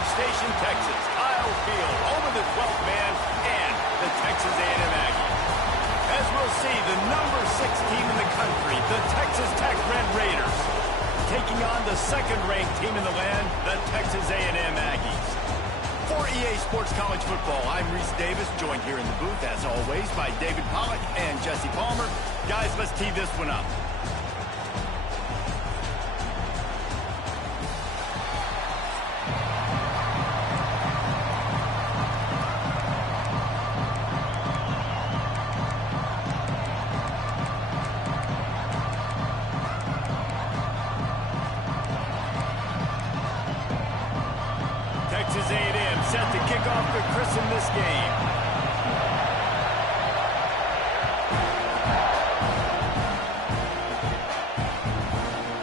College Station, Texas, Kyle Field, home of the 12th man and the Texas A&M Aggies. As we'll see, the number 6 team in the country, the Texas Tech Red Raiders, taking on the second-ranked team in the land, the Texas A&M Aggies. For EA Sports College Football, I'm Reese Davis, joined here in the booth, as always, by David Pollack and Jesse Palmer. Guys, let's tee this one up. Texas A&M set to kick off the christen this game.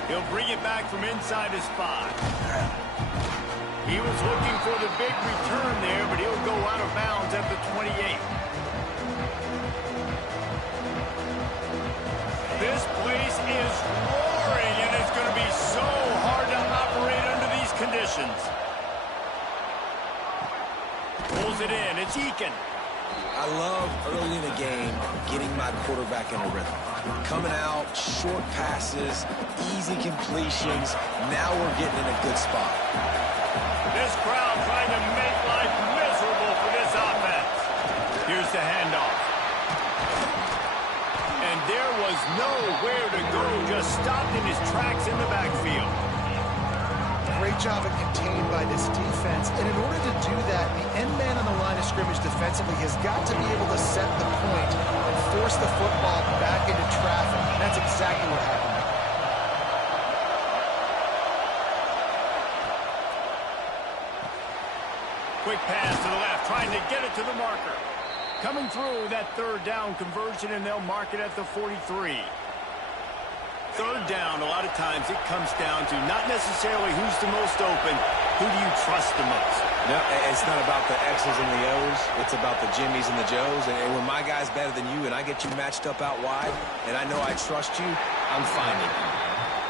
He'll bring it back from inside his 5. He was looking for the big return there, but he'll go out of bounds at the 28. This place is roaring, and it's going to be so hard to operate under these conditions. Pulls it in. It's Eakin. I love early in the game getting my quarterback in a rhythm. Coming out, short passes, easy completions. Now we're getting in a good spot. This crowd trying to make life miserable for this offense. Here's the handoff. And there was nowhere to go, just stopped in his tracks in the backfield. Great job of contained by this defense. And in order to do that, the end man on the line of scrimmage defensively has got to be able to set the point and force the football back into traffic. And that's exactly what happened. Quick pass to the left, trying to get it to the marker. Coming through that third down conversion, and they'll mark it at the 43. Third down, a lot of times it comes down to not necessarily who's the most open, who do you trust the most? No, it's not about the X's and the O's. It's about the Jimmies and the Joes. And when my guy's better than you and I get you matched up out wide and I know I trust you, I'm finding you.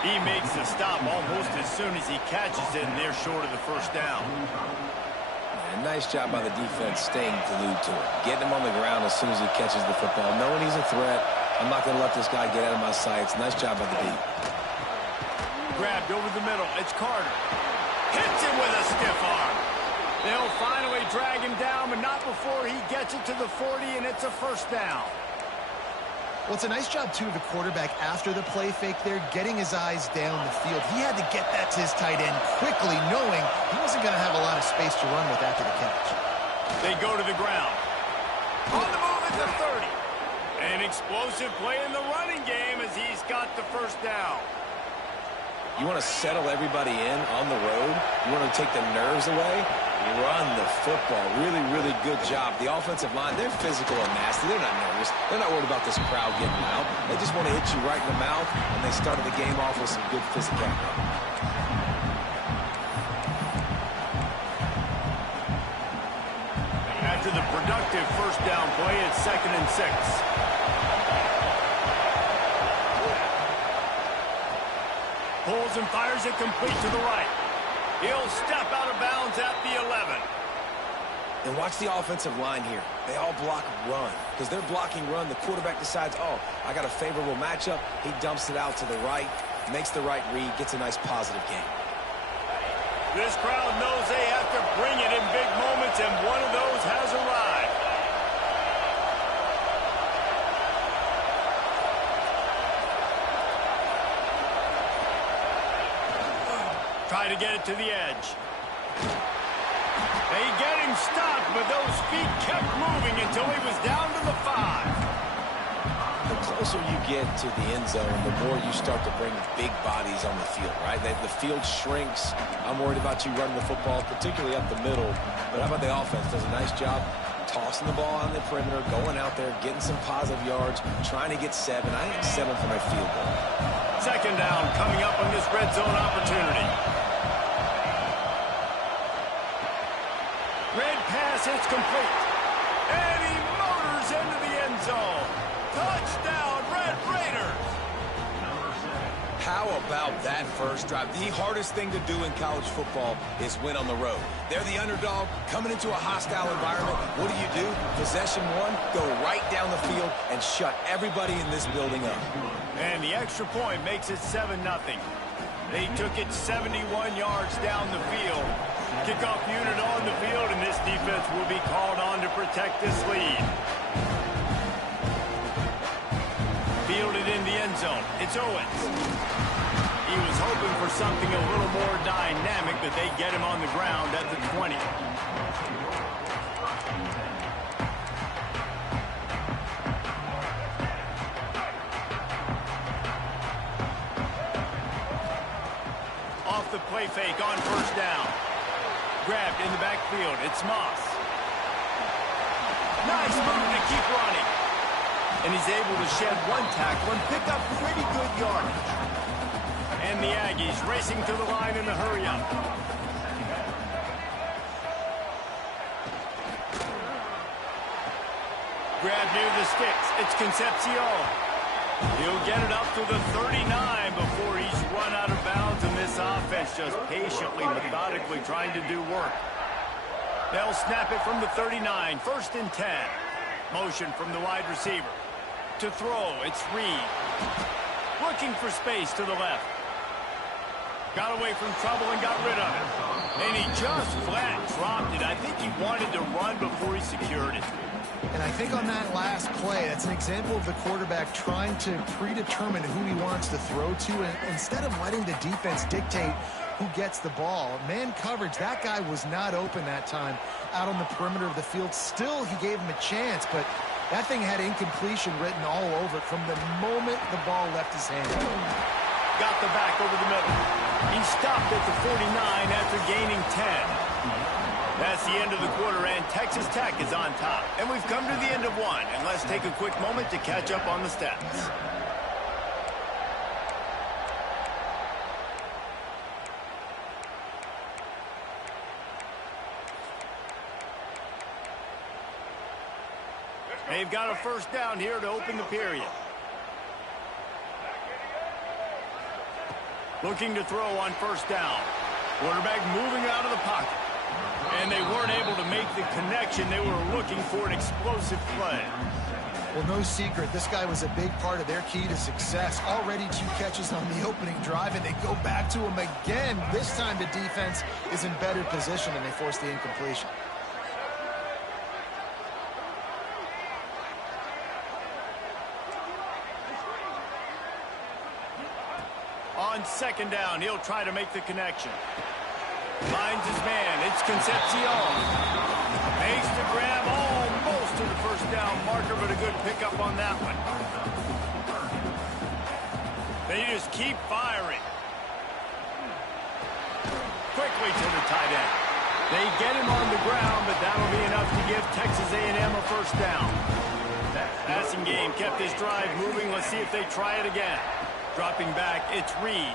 He makes the stop almost as soon as he catches it, and they're short of the first down. And nice job by the defense staying glued to it. Getting him on the ground as soon as he catches the football. Knowing he's a threat. I'm not going to let this guy get out of my sights. Nice job by the D. Grabbed over the middle. It's Carter. Hits him with a stiff arm. They'll finally drag him down, but not before he gets it to the 40, and it's a first down. Well, it's a nice job, too, of the quarterback after the play fake there, getting his eyes down the field. He had to get that to his tight end quickly, knowing he wasn't going to have a lot of space to run with after the catch. They go to the ground. On the move at the 30. An explosive play in the running game as he's got the first down. You want to settle everybody in on the road? You want to take the nerves away? Run the football. Really, really good job. The offensive line, they're physical and nasty. They're not nervous. They're not worried about this crowd getting loud. They just want to hit you right in the mouth, and they started the game off with some good physicality. After the productive first down play, it's 2nd and 6. Pulls and fires it complete to the right. He'll step out of bounds at the 11. And watch the offensive line here. They all block run. Because they're blocking run, the quarterback decides, oh, I got a favorable matchup. He dumps it out to the right, makes the right read, gets a nice positive game. This crowd knows they have to bring it in big moments, and one of those has arrived. Try to get it to the edge. They get him stopped, but those feet kept moving until he was down to the 5. The closer you get to the end zone, the more you start to bring big bodies on the field, right? The field shrinks. I'm worried about you running the football, particularly up the middle. But how about the offense? Does a nice job tossing the ball on the perimeter, going out there, getting some positive yards, trying to get 7. I think 7 from a field goal. 2nd down coming up on this red zone opportunity. Red pass, it's complete. And he motors into the end zone. Touchdown, Red Raiders. How about that first drive? The hardest thing to do in college football is win on the road. They're the underdog coming into a hostile environment. What do? Possession one, go right down the field and shut everybody in this building up. And the extra point makes it 7-0. They took it 71 yards down the field. Kickoff unit on the field, and this defense will be called on to protect this lead. Fielded in the end zone. It's Owens. He was hoping for something a little more dynamic, but they get him on the ground at the 20. Off the play fake on first down. Grabbed in the backfield. It's Moss. Nice move to keep running. And he's able to shed one tackle and pick up pretty good yardage. And the Aggies racing to the line in a hurry-up. Grab near the sticks. It's Concepcion. He'll get it up to the 39 before he's run out of bounds, and this offense just patiently, methodically trying to do work. They'll snap it from the 39, 1st and 10. Motion from the wide receiver. To throw, it's Reed. Looking for space to the left. Got away from trouble and got rid of it. And he just flat dropped it. I think he wanted to run before he secured it. And I think on that last play, that's an example of the quarterback trying to predetermine who he wants to throw to, and instead of letting the defense dictate who gets the ball. Man coverage, that guy was not open that time out on the perimeter of the field. Still, he gave him a chance, but that thing had incompletion written all over it from the moment the ball left his hand. Got the back over the middle. He stopped at the 49 after gaining 10. That's the end of the quarter, and Texas Tech is on top. And we've come to the end of one, and let's take a quick moment to catch up on the stats. They've got a first down here to open the period. Looking to throw on first down. Quarterback moving out of the pocket. And they weren't able to make the connection. They were looking for an explosive play. Well, no secret. This guy was a big part of their key to success. Already 2 catches on the opening drive, and they go back to him again. This time the defense is in better position, and they force the incompletion. On second down, he'll try to make the connection. Finds his man. It's Concepcion. Makes the grab almost to the first down marker, but a good pickup on that one. They just keep firing. Quickly to the tight end. They get him on the ground, but that'll be enough to give Texas A&M a first down. Passing game kept his drive moving. Let's see if they try it again. Dropping back, it's Reed.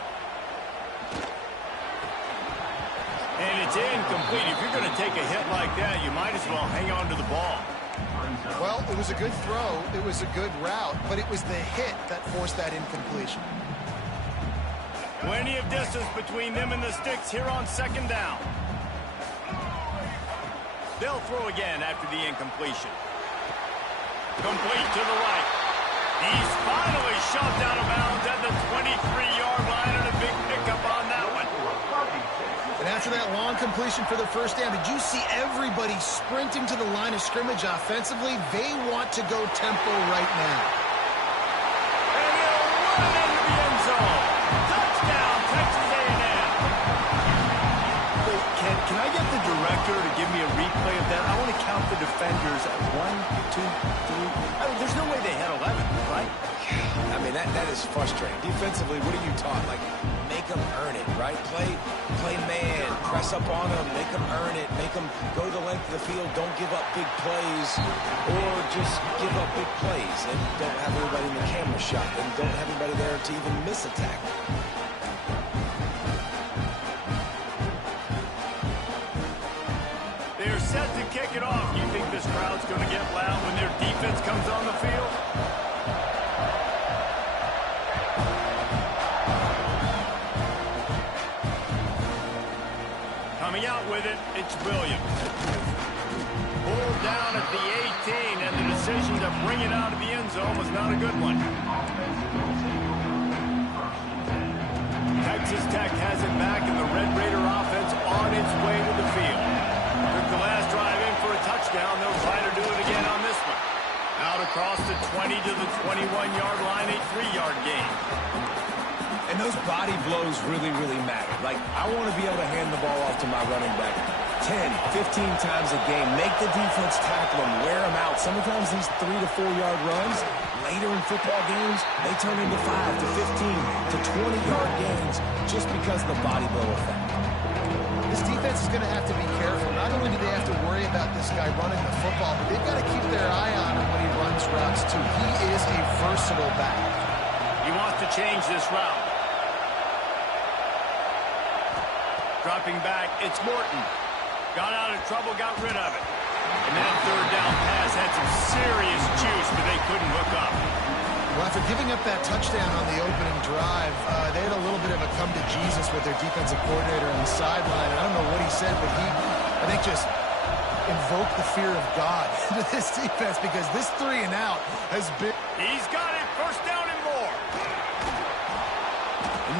And it's incomplete. If you're going to take a hit like that, you might as well hang on to the ball. Well, it was a good throw. It was a good route, but it was the hit that forced that incompletion. Plenty of distance between them and the sticks here on second down. They'll throw again after the incompletion. Complete to the right. He's finally shoved out of bounds at the 23-yard line, and a big pickup on that one. And after that long completion for the first down, did you see everybody sprinting to the line of scrimmage offensively? They want to go tempo right now. And he'll run into the end zone. Touchdown, Texas A&M. Wait, can I get the director to give me a replay of that? I want to count the defenders at 1, 2, 3. I mean, there's no way they had 11, right? I mean, that is frustrating. Defensively, what are you taught? Like, make them earn it, right? Play man, press up on them, make them earn it, make them go the length of the field, don't give up big plays, or just give up big plays and don't have everybody in the camera shot and don't have anybody there to even miss a tackle. They're set to kick it off. You think this crowd's going to get loud when their defense comes on the field? with it. It's Williams. Pulled down at the 18, and the decision to bring it out of the end zone was not a good one. Texas Tech has it back, and the Red Raider offense on its way to the field. Took the last drive in for a touchdown. They'll try to do it again on this one. Out across the 20 to the 21-yard line, a 3-yard gain. And those body blows really, really matter. Like, I want to be able to hand the ball off to my running back 10, 15 times a game. Make the defense tackle them, wear them out. Sometimes these 3 to 4-yard runs, later in football games, they turn into 5 to 15 to 20-yard gains just because of the body blow effect. This defense is going to have to be careful. Not only do they have to worry about this guy running the football, but they've got to keep their eye on him when he runs routes, too. He is a versatile back. He wants to change this route. Dropping back, it's Morton. Got out of trouble, got rid of it. And that third down pass had some serious juice, but they couldn't hook up. Well, after giving up that touchdown on the opening drive, they had a little bit of a come to Jesus with their defensive coordinator on the sideline. I don't know what he said, but he, I think, just invoked the fear of God into this defense, because this 3 and out has been... He's got it, first down and more.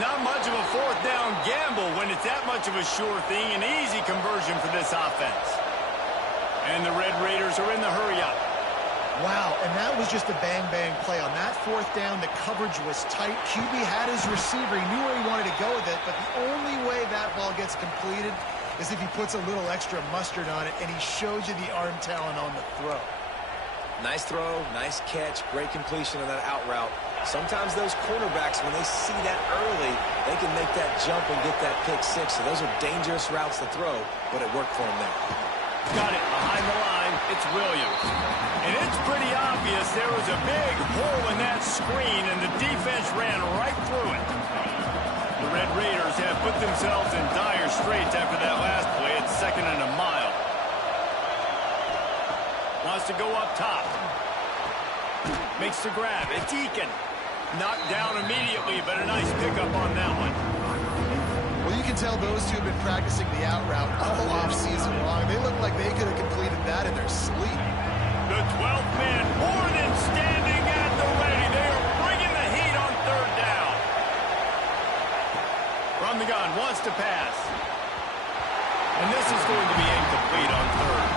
Not much of a fourth down gamble when it's that much of a sure thing. An easy conversion for this offense. And the Red Raiders are in the hurry-up. Wow, and that was just a bang-bang play. On that fourth down, the coverage was tight. QB had his receiver. He knew where he wanted to go with it, but the only way that ball gets completed is if he puts a little extra mustard on it, and he shows you the arm talent on the throw. Nice throw, nice catch, great completion on that out route. Sometimes those cornerbacks, when they see that early, they can make that jump and get that pick 6. So those are dangerous routes to throw, but it worked for him there. Got it behind the line. It's Williams. And it's pretty obvious there was a big hole in that screen, and the defense ran right through it. The Red Raiders have put themselves in dire straits after that last play. It's 2nd and a mile. Wants to go up top. Makes the grab. It's Eakin. Knocked down immediately, but a nice pickup on that one. Well, you can tell those two have been practicing the out route all off-season long. They look like they could have completed that in their sleep. The 12th man more than standing at the ready. They are bringing the heat on third down. From the gun, wants to pass. And this is going to be incomplete on third.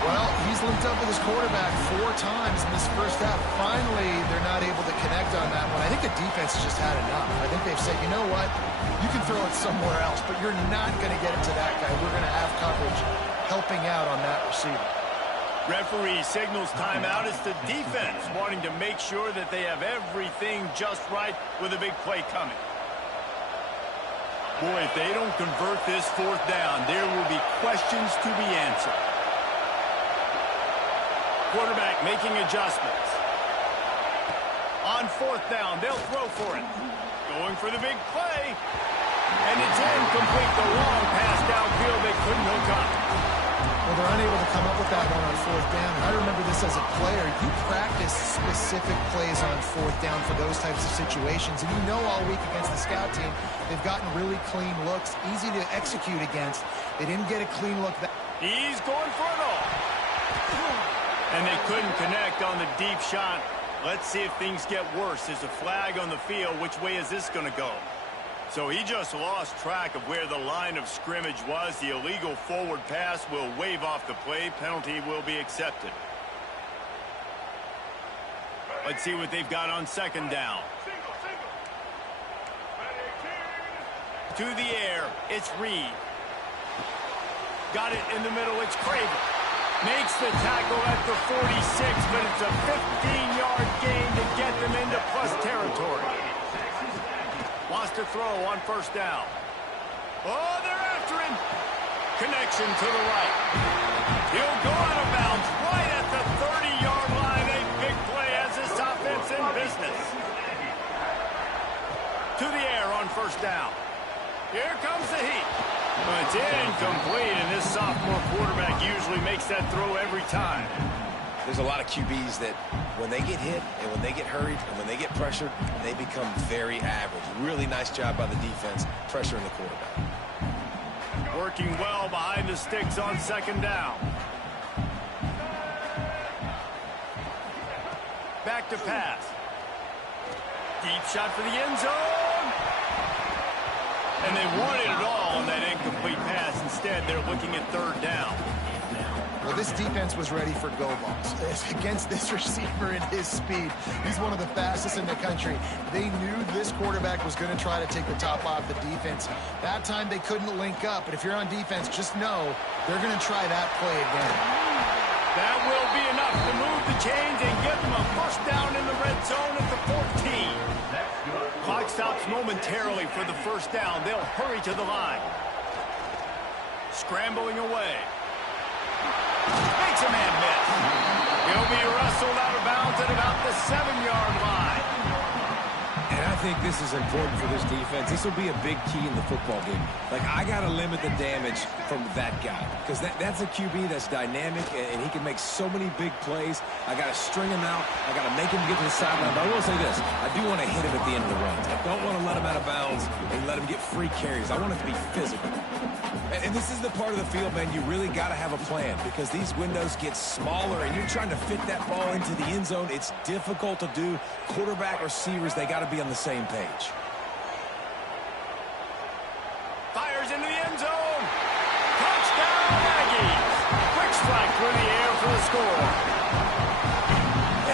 Well, he's linked up with his quarterback 4 times in this first half. Finally, they're not able to connect on that one. I think the defense has just had enough. I think they've said, you know what? You can throw it somewhere else, but you're not going to get it to that guy. We're going to have coverage helping out on that receiver. Referee signals timeout. It's the defense wanting to make sure that they have everything just right with a big play coming. Boy, if they don't convert this fourth down, there will be questions to be answered. Quarterback making adjustments. On fourth down, they'll throw for it. Going for the big play. And it's incomplete. The long pass downfield. They couldn't hook up. Well, they're unable to come up with that one on fourth down. And I remember this as a player. You practice specific plays on fourth down for those types of situations. And you know all week against the scout team, they've gotten really clean looks, easy to execute against. They didn't get a clean look. He's going for it all. And they couldn't connect on the deep shot. Let's see if things get worse. There's a flag on the field. Which way is this going to go? So he just lost track of where the line of scrimmage was. The illegal forward pass will wave off the play. Penalty will be accepted. Let's see what they've got on second down. To the air, it's Reed. Got it in the middle, it's Craven. Makes the tackle at the 46, but it's a 15-yard gain to get them into plus territory. Wants to throw on first down. Oh, they're after him. Connection to the right. He'll go out of bounds right at the 30-yard line. A big play as this offense in business. To the air on first down. Here comes the heat. But it's incomplete, and this sophomore quarterback usually makes that throw every time. There's a lot of QBs that when they get hit and when they get hurried and when they get pressured, they become very average. Really nice job by the defense pressuring the quarterback. Working well behind the sticks on second down. Back to pass. Deep shot for the end zone. And they wanted it all on that incomplete pass. Instead, they're looking at third down. Well, this defense was ready for go balls. Against this receiver and his speed, he's one of the fastest in the country. They knew this quarterback was going to try to take the top off the defense. That time they couldn't link up, but if you're on defense, just know they're going to try that play again. That will be enough to move the chains and get them a first down in the red zone at the 14. Clock stops momentarily for the first down. They'll hurry to the line. Scrambling away. Makes a man miss. He'll be wrestled out of bounds at about the 7-yard line. And I think this is important for this defense. This will be a big key in the football game. Like, I got to limit the damage from that guy because that's a QB that's dynamic, and he can make so many big plays. I got to string him out. I got to make him get to the sideline. But I will say this. I do want to hit him at the end of the runs. I don't want to let him out of bounds and let him get free carries. I want it to be physical. And this is the part of the field, man, you really got to have a plan because these windows get smaller and you're trying to fit that ball into the end zone. It's difficult to do. Quarterback, receivers, they got to be on the same page. Fires into the end zone. Touchdown, Aggies. Quick strike through the air for the score.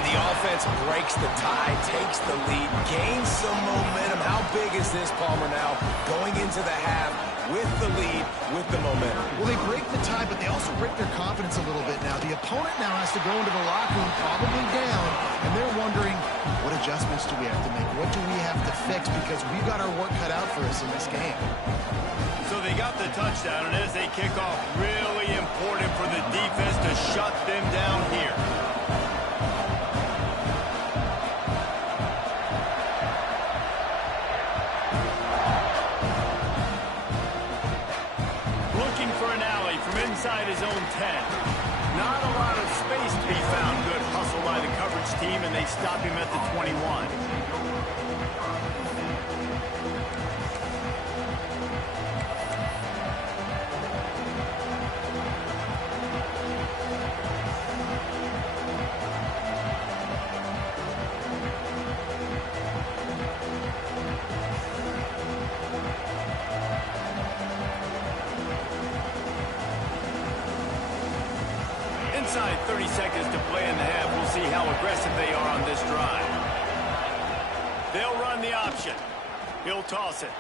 And the offense breaks the tie, takes the lead, gains some momentum. How big is this, Palmer, now going into the half with the lead, with the momentum? Well, they break the tie, but they also break their confidence a little bit now. The opponent now has to go into the locker room probably down, and they're wondering, what adjustments do we have to make? What do we have to fix? Because we've got our work cut out for us in this game. So they got the touchdown, and as they kick off, really important for the defense to shut them down here. Looking for an alley from inside his own 10. Not a lot of space to be found. Good hustle by the coverage team, and they stop him at the 21. Inside 30 seconds to play in the half. We'll see how aggressive they are on this drive. They'll run the option. He'll toss it.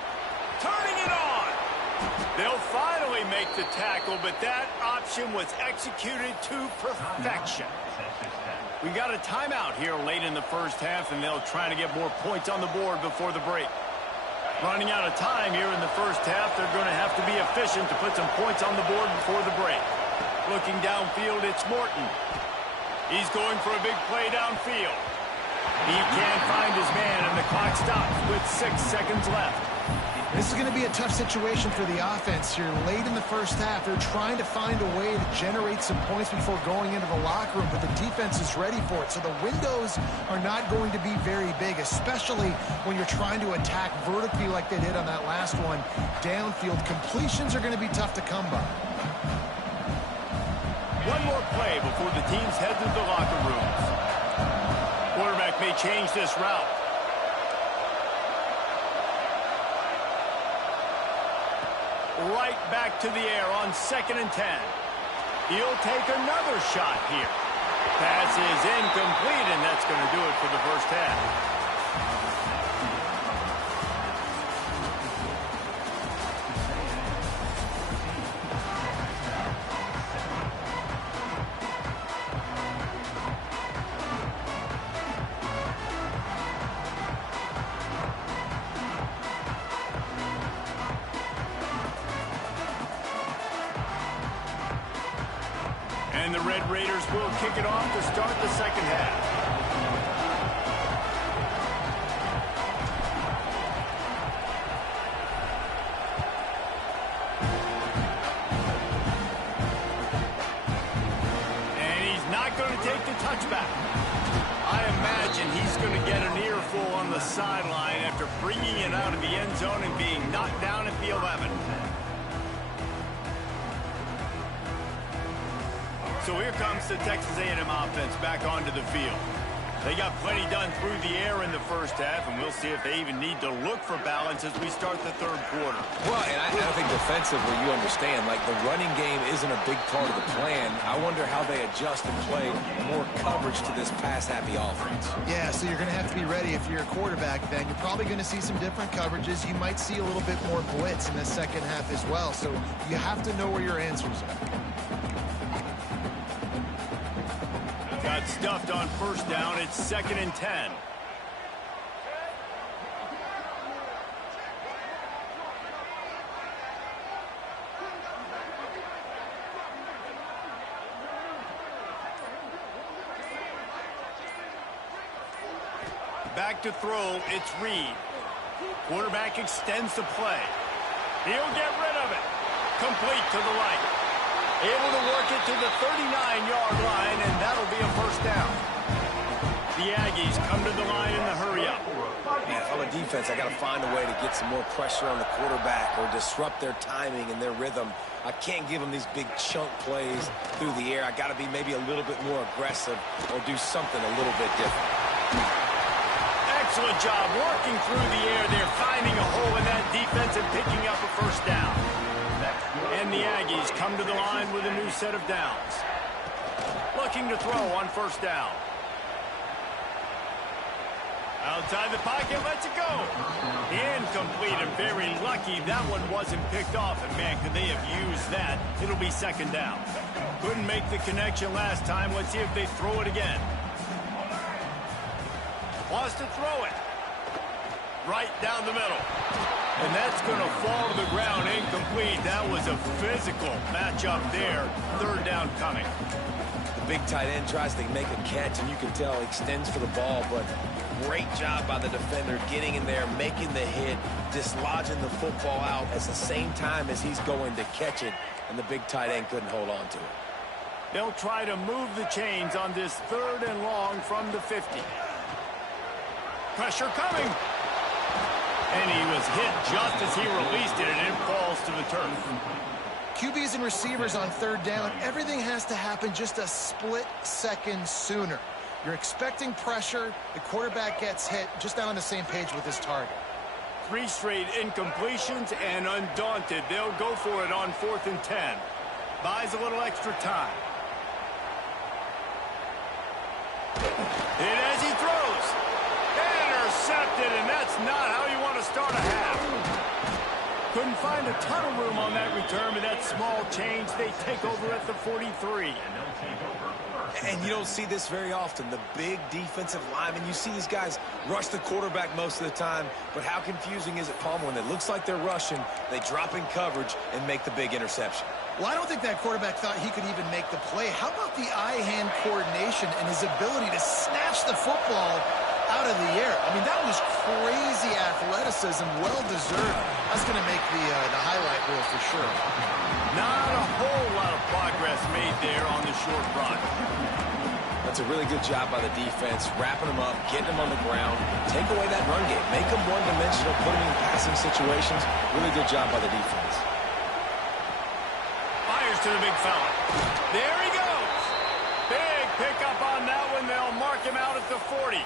Turning it on. They'll finally make the tackle, but that option was executed to perfection. We got a timeout here late in the first half, and they'll try to get more points on the board before the break. Running out of time here in the first half, they're going to have to be efficient to put some points on the board before the break. Looking downfield, it's Morton. He's going for a big play downfield. He can't find his man, and the clock stops with 6 seconds left. This is going to be a tough situation for the offense here. Late in the first half, they're trying to find a way to generate some points before going into the locker room, but the defense is ready for it. So the windows are not going to be very big, especially when you're trying to attack vertically like they did on that last one. Downfield completions are going to be tough to come by. One more play before the teams head to the locker rooms. Quarterback may change this route. Right back to the air on 2nd and 10. He'll take another shot here. Pass is incomplete, and that's going to do it for the first half. And the Red Raiders will kick it off to start the second half. And he's not going to take the touchback. I imagine he's going to get an earful on the sideline after bringing it out of the end zone and being knocked down at the 11. So here comes the Texas A&M offense back onto the field. They got plenty done through the air in the first half, and we'll see if they even need to look for balance as we start the third quarter. Well, and I think defensively, you understand, like the running game isn't a big part of the plan. I wonder how they adjust and play more coverage to this pass-happy offense. Yeah, so you're going to have to be ready if you're a quarterback then. You're probably going to see some different coverages. You might see a little bit more blitz in the second half as well. So you have to know where your answers are. Got stuffed on first down. It's 2nd and 10. Back to throw. It's Reed. Quarterback extends the play. He'll get rid of it. Complete to the right. Able to work it to the 39-yard line, and that'll be a first down. The Aggies come to the line in the hurry-up. Man, if I'm a defense, I got to find a way to get some more pressure on the quarterback or disrupt their timing and their rhythm. I can't give them these big chunk plays through the air. I got to be maybe a little bit more aggressive or do something a little bit different. Excellent job working through the air there, finding a hole in that defense and picking up a first down. And the Aggies come to the line with a new set of downs. Looking to throw on first down. Outside the pocket, lets it go. Incomplete, and very lucky that one wasn't picked off. And man, could they have used that? It'll be 2nd down. Couldn't make the connection last time. Let's see if they throw it again. Wants to throw it. Right down the middle. And that's going to fall to the ground incomplete. That was a physical matchup there. 3rd down coming. The big tight end tries to make a catch, and you can tell he extends for the ball, but great job by the defender getting in there, making the hit, dislodging the football out at the same time as he's going to catch it, and the big tight end couldn't hold on to it. They'll try to move the chains on this 3rd and long from the 50. Pressure coming. And he was hit just as he released it, and it falls to the turf. QBs and receivers on 3rd down, everything has to happen just a split second sooner. You're expecting pressure, the quarterback gets hit, just not on the same page with his target. 3 straight incompletions, and undaunted, they'll go for it on 4th and 10. Buys a little extra time. And as he throws, intercepted, and that's not how you want to start a half. Couldn't find a ton of room on that return, but that small change, they take over at the 43. And you don't see this very often. The big defensive linemen, you see these guys rush the quarterback most of the time, but how confusing is it, Palmer, when it looks like they're rushing, they drop in coverage and make the big interception? Well, I don't think that quarterback thought he could even make the play. How about the eye-hand coordination and his ability to snatch the football out of the air? I mean, that was crazy athleticism, well-deserved. That's going to make the highlight reel for sure. Not a whole lot of progress made there on the short run. That's a really good job by the defense, wrapping them up, getting them on the ground, take away that run game, make them one-dimensional, put them in passing situations. Really good job by the defense. Fires to the big fella. There he goes. Big pickup on that one. They'll mark him out at the 40.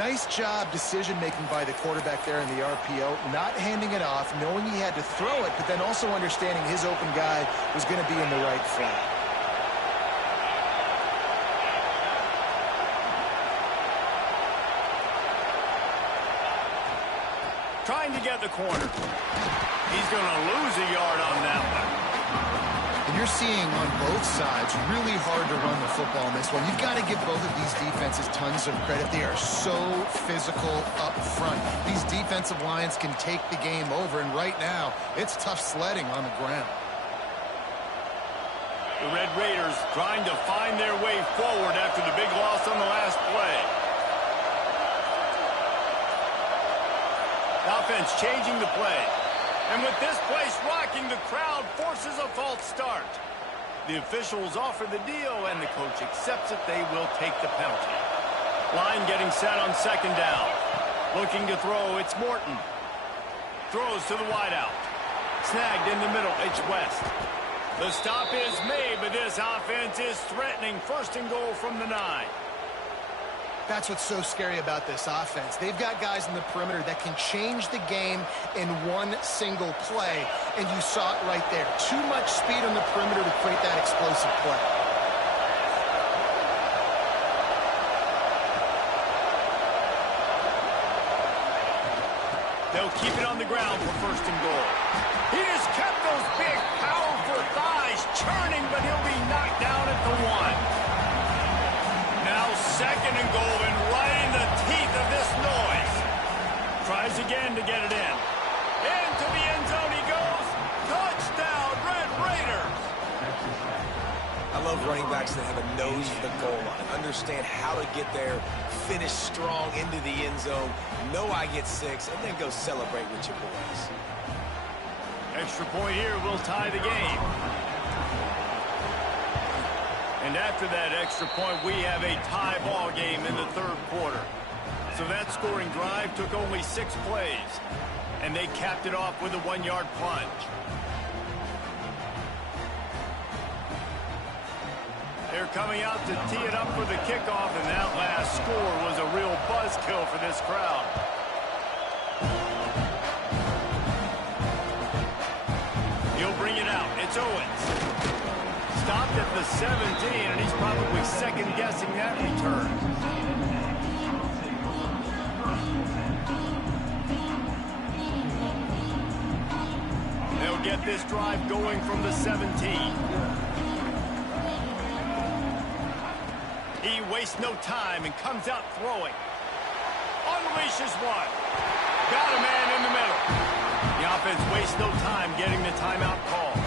Nice job decision-making by the quarterback there in the RPO, not handing it off, knowing he had to throw it, but then also understanding his open guy was going to be in the right flat. Trying to get the corner. He's going to lose a yard on that one. And you're seeing on both sides really hard to run the football in this one. You've got to give both of these defenses tons of credit. They are so physical up front. These defensive lines can take the game over, and right now, it's tough sledding on the ground. The Red Raiders trying to find their way forward after the big loss on the last play. The offense changing the play. And with this place rocking, the crowd forces a false start. The officials offer the deal, and the coach accepts it. They will take the penalty. Line getting set on 2nd down. Looking to throw, it's Morton. Throws to the wideout. Snagged in the middle, it's West. The stop is made, but this offense is threatening 1st and goal from the 9. That's what's so scary about this offense. They've got guys in the perimeter that can change the game in one single play, and you saw it right there. Too much speed on the perimeter to create that explosive play. They'll keep it on the ground for 1st and goal. He just kept those big, powerful thighs churning, but he'll be knocked down at the 1. Now 2nd and goal, and right in the teeth of this noise. Tries again to get it in. Into the end zone he goes. Touchdown, Red Raiders. I love running backs that have a nose for the goal line. Understand how to get there, finish strong into the end zone, know I get 6, and then go celebrate with your boys. Extra point here will tie the game. And after that extra point, we have a tie ball game in the 3rd quarter. So that scoring drive took only 6 plays, and they capped it off with a 1-yard plunge. They're coming out to tee it up for the kickoff, and that last score was a real buzzkill for this crowd. He'll bring it out. It's Owens. Stopped at the 17, and he's probably second-guessing that return. They'll get this drive going from the 17. He wastes no time and comes out throwing. Unleashes one. Got a man in the middle. The offense wastes no time getting the timeout call.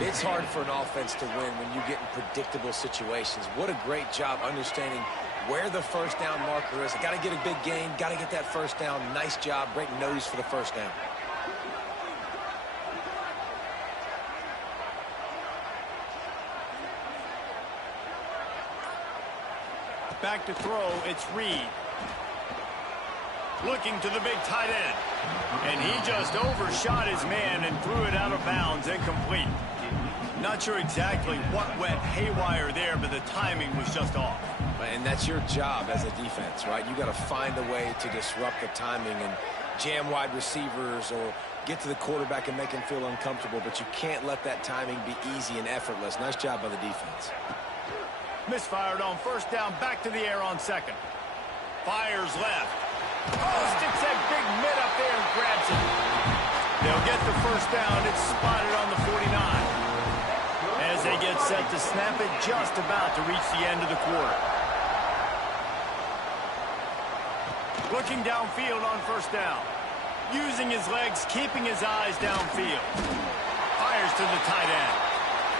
It's hard for an offense to win when you get in predictable situations. What a great job understanding where the 1st down marker is. Got to get a big gain, got to get that 1st down. Nice job, great nose for the 1st down. Back to throw, it's Reed. Looking to the big tight end. And he just overshot his man and threw it out of bounds, incomplete. Not sure exactly what went haywire there, but the timing was just off. And that's your job as a defense, right? You got to find a way to disrupt the timing and jam wide receivers or get to the quarterback and make him feel uncomfortable, but you can't let that timing be easy and effortless. Nice job by the defense. Misfired on 1st down, back to the air on 2nd. Fires left. Oh, sticks that big mid up there and grabs it. They'll get the 1st down. It's spotted on the 49. As they get set to snap it, just about to reach the end of the quarter. Looking downfield on 1st down. Using his legs, keeping his eyes downfield. Fires to the tight end.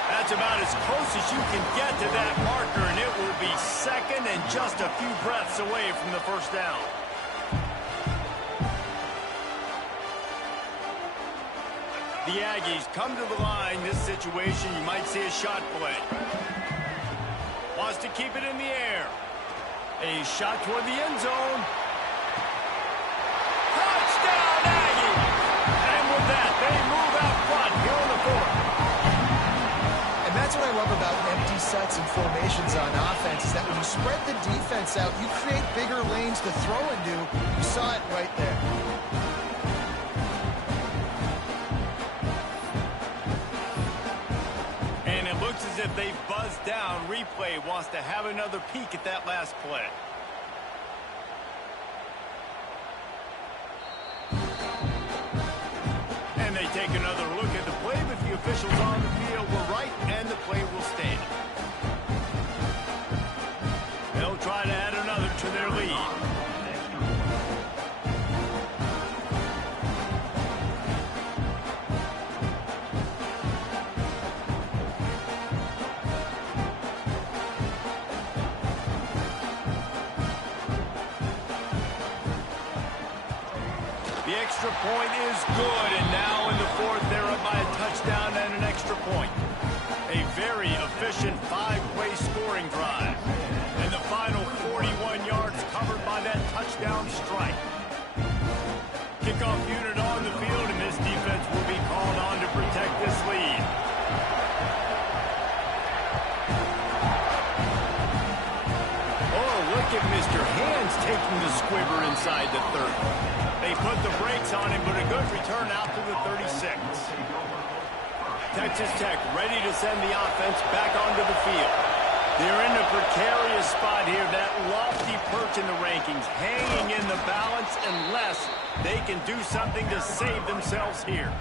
That's about as close as you can get to that marker, and it will be 2nd and just a few breaths away from the 1st down. The Aggies come to the line. This situation, you might see a shot play. Wants to keep it in the air. A shot toward the end zone. Touchdown, Aggies! And with that, they move out front here on the 4th. And that's what I love about empty sets and formations on offense, is that when you spread the defense out, you create bigger lanes to throw into. You saw it right there. As if they buzzed down. Replay wants to have another peek at that last play. And they take another look at the play, but the officials on the field were right, and the play will stand. They'll try to add another to their lead. The extra point is good, and now in the 4th, they're up by a touchdown and an extra point. A very efficient 5-play scoring drive. And the final 41 yards covered by that touchdown strike. Kickoff unit on the field, and this defense will be called on to protect this lead. Look at Mr. Hands taking the squibber inside the 30. They put the brakes on him, but a good return out to the 36. Texas Tech ready to send the offense back onto the field. They're in a precarious spot here, that lofty perch in the rankings, hanging in the balance unless they can do something to save themselves here.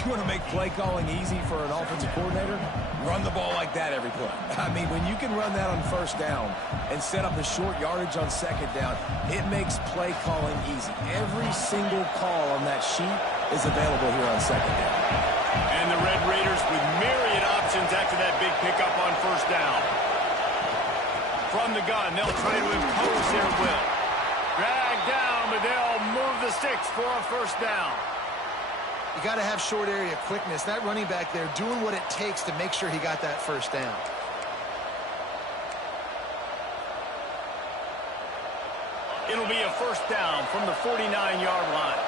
You want to make play calling easy for an offensive coordinator? Run the ball like that every play. I mean, when you can run that on first down and set up a short yardage on second down, it makes play calling easy. Every single call on that sheet is available here on second down. And the Red Raiders with myriad options after that big pickup on first down. From the gun, they'll try to impose their will. Drag down, but they'll move the sticks for a first down. You got to have short area quickness. That running back there doing what it takes to make sure he got that first down. It'll be a first down from the 49-yard line.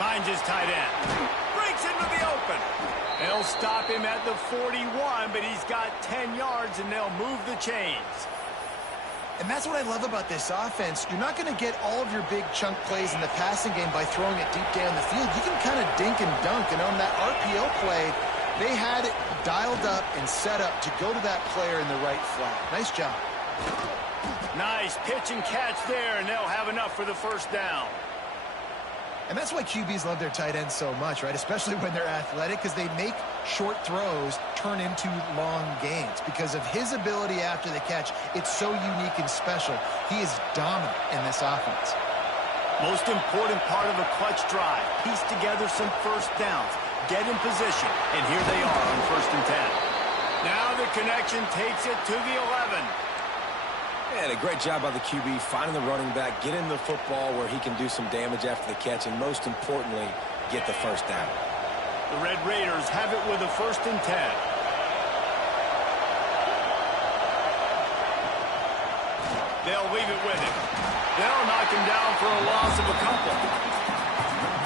Finds his tight end. Breaks into the open. They'll stop him at the 41, but he's got 10 yards, and they'll move the chains. And that's what I love about this offense. You're not going to get all of your big chunk plays in the passing game by throwing it deep down the field. You can kind of dink and dunk. And on that RPO play, they had it dialed up and set up to go to that player in the right flat. Nice job. Nice pitch and catch there, and they'll have enough for the first down. And that's why QBs love their tight ends so much, right? Especially when they're athletic, because they make short throws turn into long gains. Because of his ability after the catch, it's so unique and special. He is dominant in this offense. Most important part of a clutch drive. Piece together some first downs. Get in position. And here they are on 1st and 10. Now the connection takes it to the 11. And a great job by the QB finding the running back, getting the football where he can do some damage after the catch, and most importantly, get the first down. The Red Raiders have it with a 1st and 10. They'll leave it with him. They'll knock him down for a loss of a couple.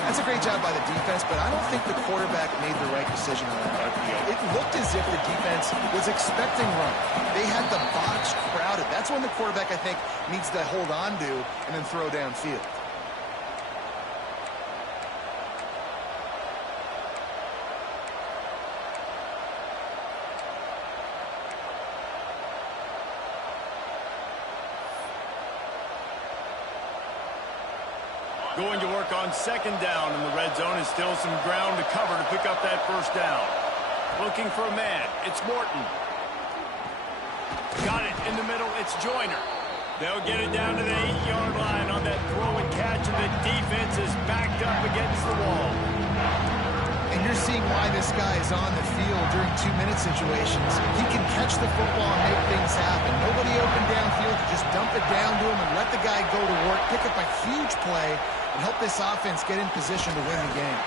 That's a great job by the defense, but I don't think the quarterback made the right decision on that RPO. It looked as if the defense was expecting run. They had the box crowded. That's when the quarterback, I think, needs to hold on to and then throw downfield. Going to work on 2nd down, and the red zone is still some ground to cover to pick up that first down. Looking for a man. It's Morton. Got it in the middle. It's Joyner. They'll get it down to the 8-yard line on that throw and catch, and the defense is backed up against the wall. And you're seeing why this guy is on the field during 2-minute situations. He can catch the football and make things happen. Nobody open downfield. You just dump it down to him and let the guy go to work, pick up a huge play, and help this offense get in position to win the game.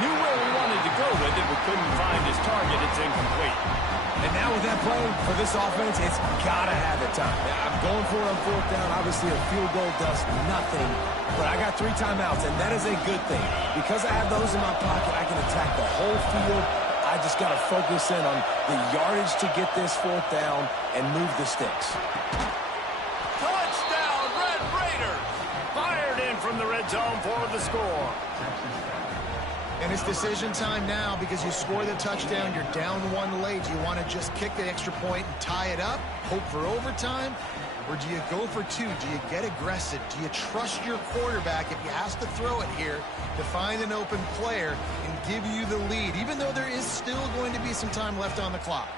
Knew where we wanted to go with it, but couldn't find his target. It's incomplete. And now with that play, for this offense, it's got to have it time. I'm going for it on 4th down. Obviously, a field goal does nothing, but I got 3 timeouts, and that is a good thing. Because I have those in my pocket, I can attack the whole field. I just got to focus in on the yardage to get this 4th down and move the sticks. Touchdown, Red Raiders! Fired in from the red zone for the score. And it's decision time now because you score the touchdown, you're down 1 late. Do you want to just kick the extra point and tie it up, hope for overtime? Or do you go for 2? Do you get aggressive? Do you trust your quarterback if he has to throw it here to find an open player and give you the lead, even though there is still going to be some time left on the clock?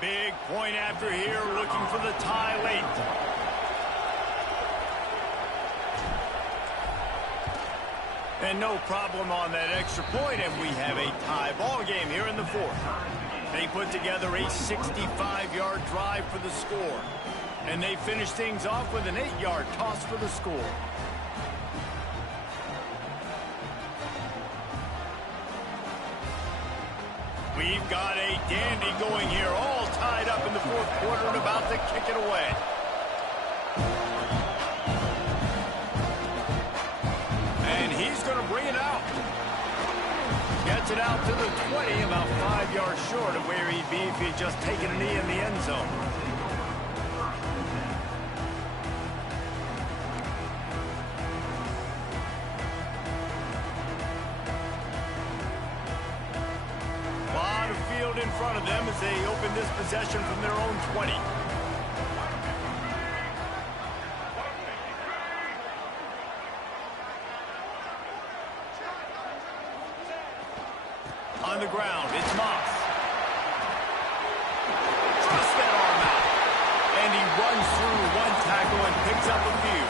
Big point after here, looking for the tie late. And no problem on that extra point, and we have a tie ball game here in the 4th. They put together a 65-yard drive for the score. And they finish things off with an 8-yard toss for the score. We've got a dandy going here, all tied up in the 4th quarter and about to kick it away. He's going to bring it out. Gets it out to the 20, about 5 yards short of where he'd be if he'd just taken a knee in the end zone. A lot of field in front of them as they open this possession from their own 20. On the ground, it's Moss. Thrust that arm out. And he runs through one tackle and picks up a few.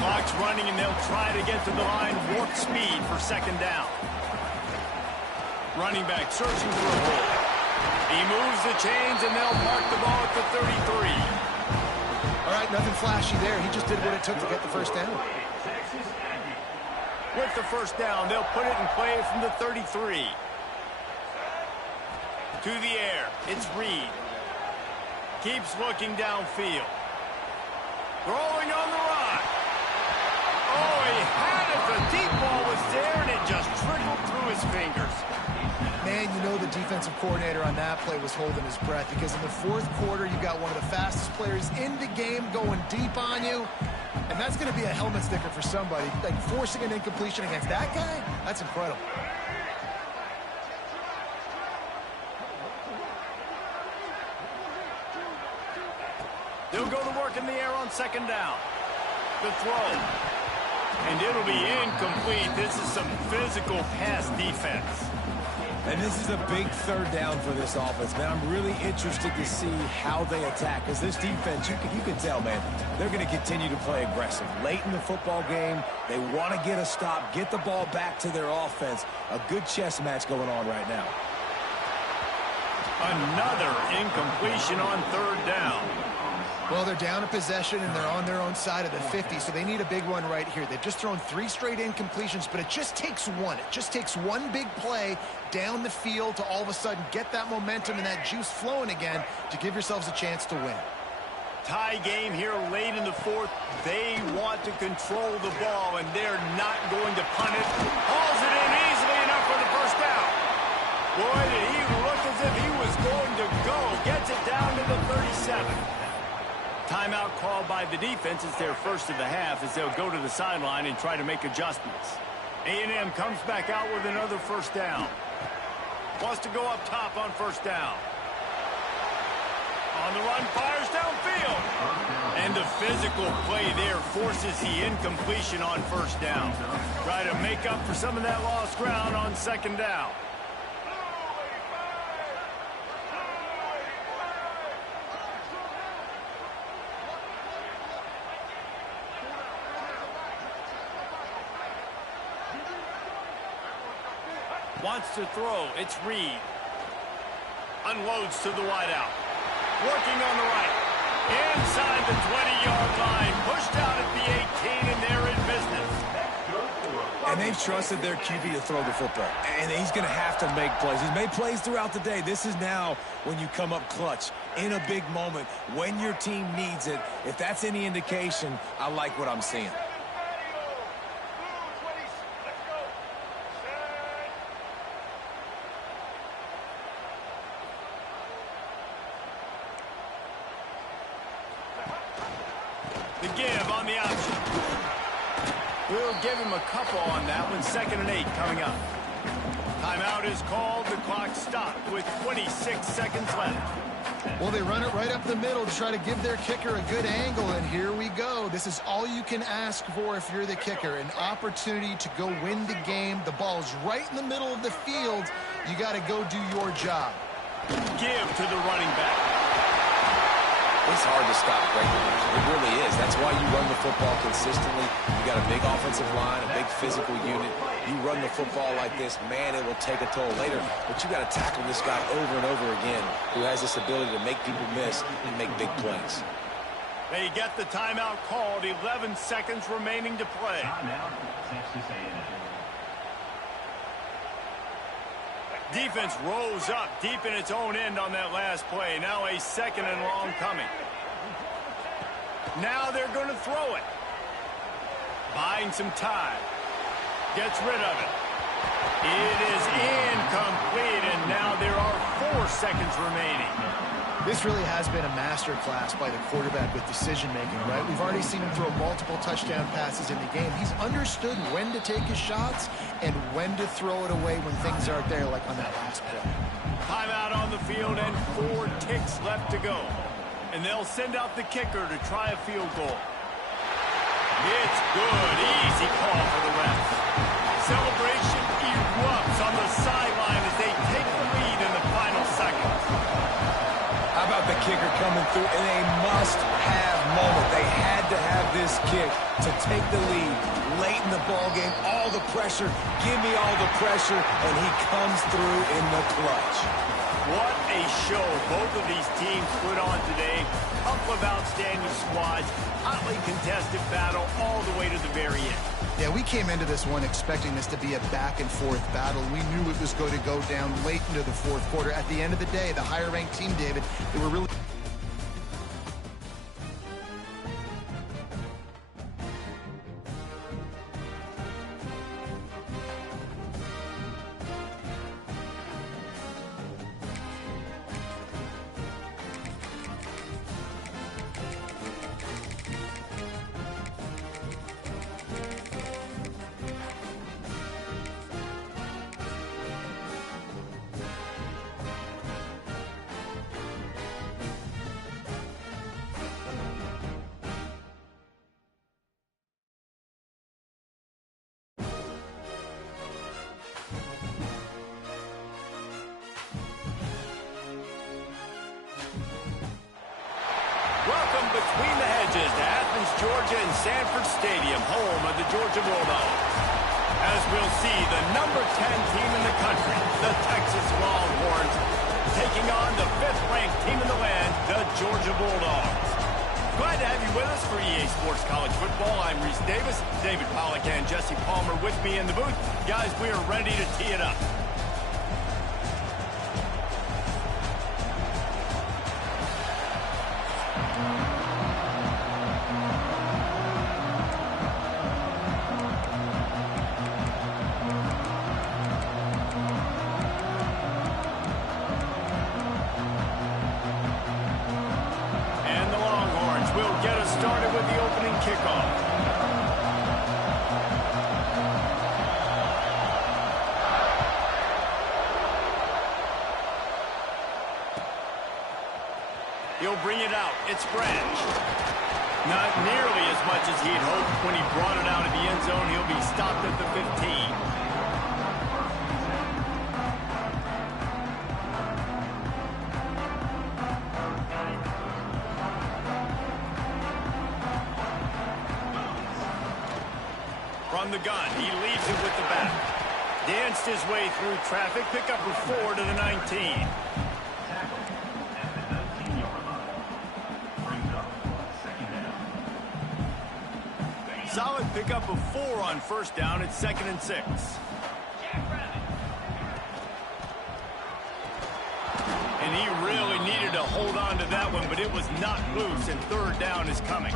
Clock's running, and they'll try to get to the line warp speed for second down. Running back searching for a hole. He moves the chains, and they'll mark the ball at the 33. All right, nothing flashy there. He just did what it took to get the first down. With the first down, they'll put it in play from the 33. To the air, it's Reed. Keeps looking downfield. Throwing on the run. Oh, he had it. The deep ball was there, and it just trickled through his fingers. Man, you know the defensive coordinator on that play was holding his breath, because in the fourth quarter, you got one of the fastest players in the game going deep on you. And that's going to be a helmet sticker for somebody. Like, forcing an incompletion against that guy, that's incredible. They'll go to work in the air on second down. The throw. And it'll be incomplete. This is some physical pass defense. And this is a big third down for this offense, man. I'm really interested to see how they attack, because this defense, you can tell, man, they're going to continue to play aggressive. Late in the football game, they want to get a stop, get the ball back to their offense. A good chess match going on right now. Another incompletion on third down. Well, they're down a possession, and they're on their own side of the 50, so they need a big one right here. They've just thrown 3 straight incompletions, but it just takes one. It just takes one big play down the field to all of a sudden get that momentum and that juice flowing again to give yourselves a chance to win. Tie game here late in the fourth. They want to control the ball, and they're not going to punt it. Hauls it in easily enough for the first down. Boy, did he look as if he was going to go. Gets it down to the 37. Timeout called by the defense. It's their first of the half as they'll go to the sideline and try to make adjustments. A&M comes back out with another first down. Wants to go up top on first down. On the run, fires downfield. And the physical play there forces the incompletion on first down. Try to make up for some of that lost ground on second down. Wants to throw. It's Reed. Unloads to the wideout. Working on the right. Inside the 20-yard line. Pushed out at the 18, and they're in business. And they've trusted their QB to throw the football. And he's going to have to make plays. He's made plays throughout the day. This is now when you come up clutch in a big moment when your team needs it. If that's any indication, I like what I'm seeing. The give on the option. We'll give him a couple on that one. 2nd and 8 coming up. Timeout is called. The clock stopped with 26 seconds left. Well, they run it right up the middle to try to give their kicker a good angle, and here we go. This is all you can ask for if you're the kicker, an opportunity to go win the game. The ball's right in the middle of the field. You got to go do your job. Give to the running back. It's hard to stop great moves. It really is. That's why you run the football consistently. You got a big offensive line, a big physical unit. You run the football like this, man, it will take a toll later. But you got to tackle this guy over and over again who has this ability to make people miss and make big plays. They get the timeout called. 11 seconds remaining to play. Defense rolls up deep in its own end on that last play. Now a 2nd and long coming. Now they're going to throw it. Buying some time. Gets rid of it. It is seconds remaining. This really has been a masterclass by the quarterback with decision-making, right? We've already seen him throw multiple touchdown passes in the game. He's understood when to take his shots and when to throw it away when things aren't there, like on that last play. Timeout on the field and 4 ticks left to go. And they'll send out the kicker to try a field goal. It's good. Easy call for the refs. Celebration erupts on the sideline as they take the lead in the final seconds. How about the kicker coming through in a must-have moment? They had to have this kick to take the lead late in the ball game. All the pressure, give me all the pressure, and he comes through in the clutch. What a show both of these teams put on today. Couple of outstanding squads, hotly contested battle all the way to the very end. Yeah, we came into this one expecting this to be a back-and-forth battle. We knew it was going to go down late into the fourth quarter. At the end of the day, the higher-ranked team, David, they were really... Welcome between the hedges to Athens, Georgia and Sanford Stadium, home of the Georgia Bulldogs. As we'll see, the number 10 team in the country, the Texas Longhorns, taking on the 5th-ranked team in the land, the Georgia Bulldogs. Glad to have you with us for EA Sports College Football. I'm Reese Davis, David Pollack and Jesse Palmer with me in the booth. Guys, we are ready to tee it up. Started with the opening kickoff. He'll bring it out. It's Branch. Not nearly as much as he'd hoped when he brought it out of the end zone. He'll be stopped at the 15. From the gun, he leaves it with the back. Danced his way through traffic, pick up a 4 to the 19. Solid pickup of 4 on first down. It's 2nd and 6. And he really needed to hold on to that one, but it was not loose, and 3rd down is coming.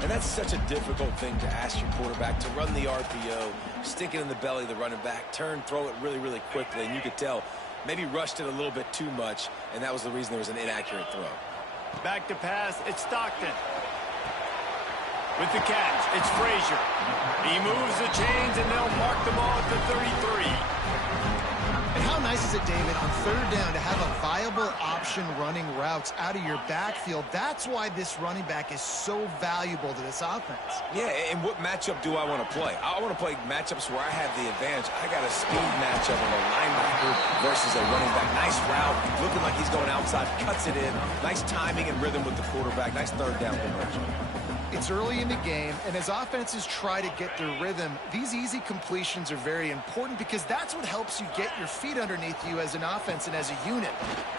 And that's such a difficult thing to ask your quarterback, to run the RPO, stick it in the belly of the running back, turn, throw it really, really quickly. And you could tell maybe rushed it a little bit too much, and that was the reason there was an inaccurate throw. Back to pass, it's Stockton. With the catch, it's Frazier. He moves the chains, and they'll mark the ball at the 33. And how nice is it, David, on 3rd down to have a viable option running routes out of your backfield? That's why this running back is so valuable to this offense. Yeah, and what matchup do I want to play? I want to play matchups where I have the advantage. I got a speed matchup of a linebacker versus a running back. Nice route, looking like he's going outside, cuts it in. Nice timing and rhythm with the quarterback. Nice 3rd down conversion. It's early in the game, and as offenses try to get their rhythm, these easy completions are very important because that's what helps you get your feet underneath you as an offense and as a unit.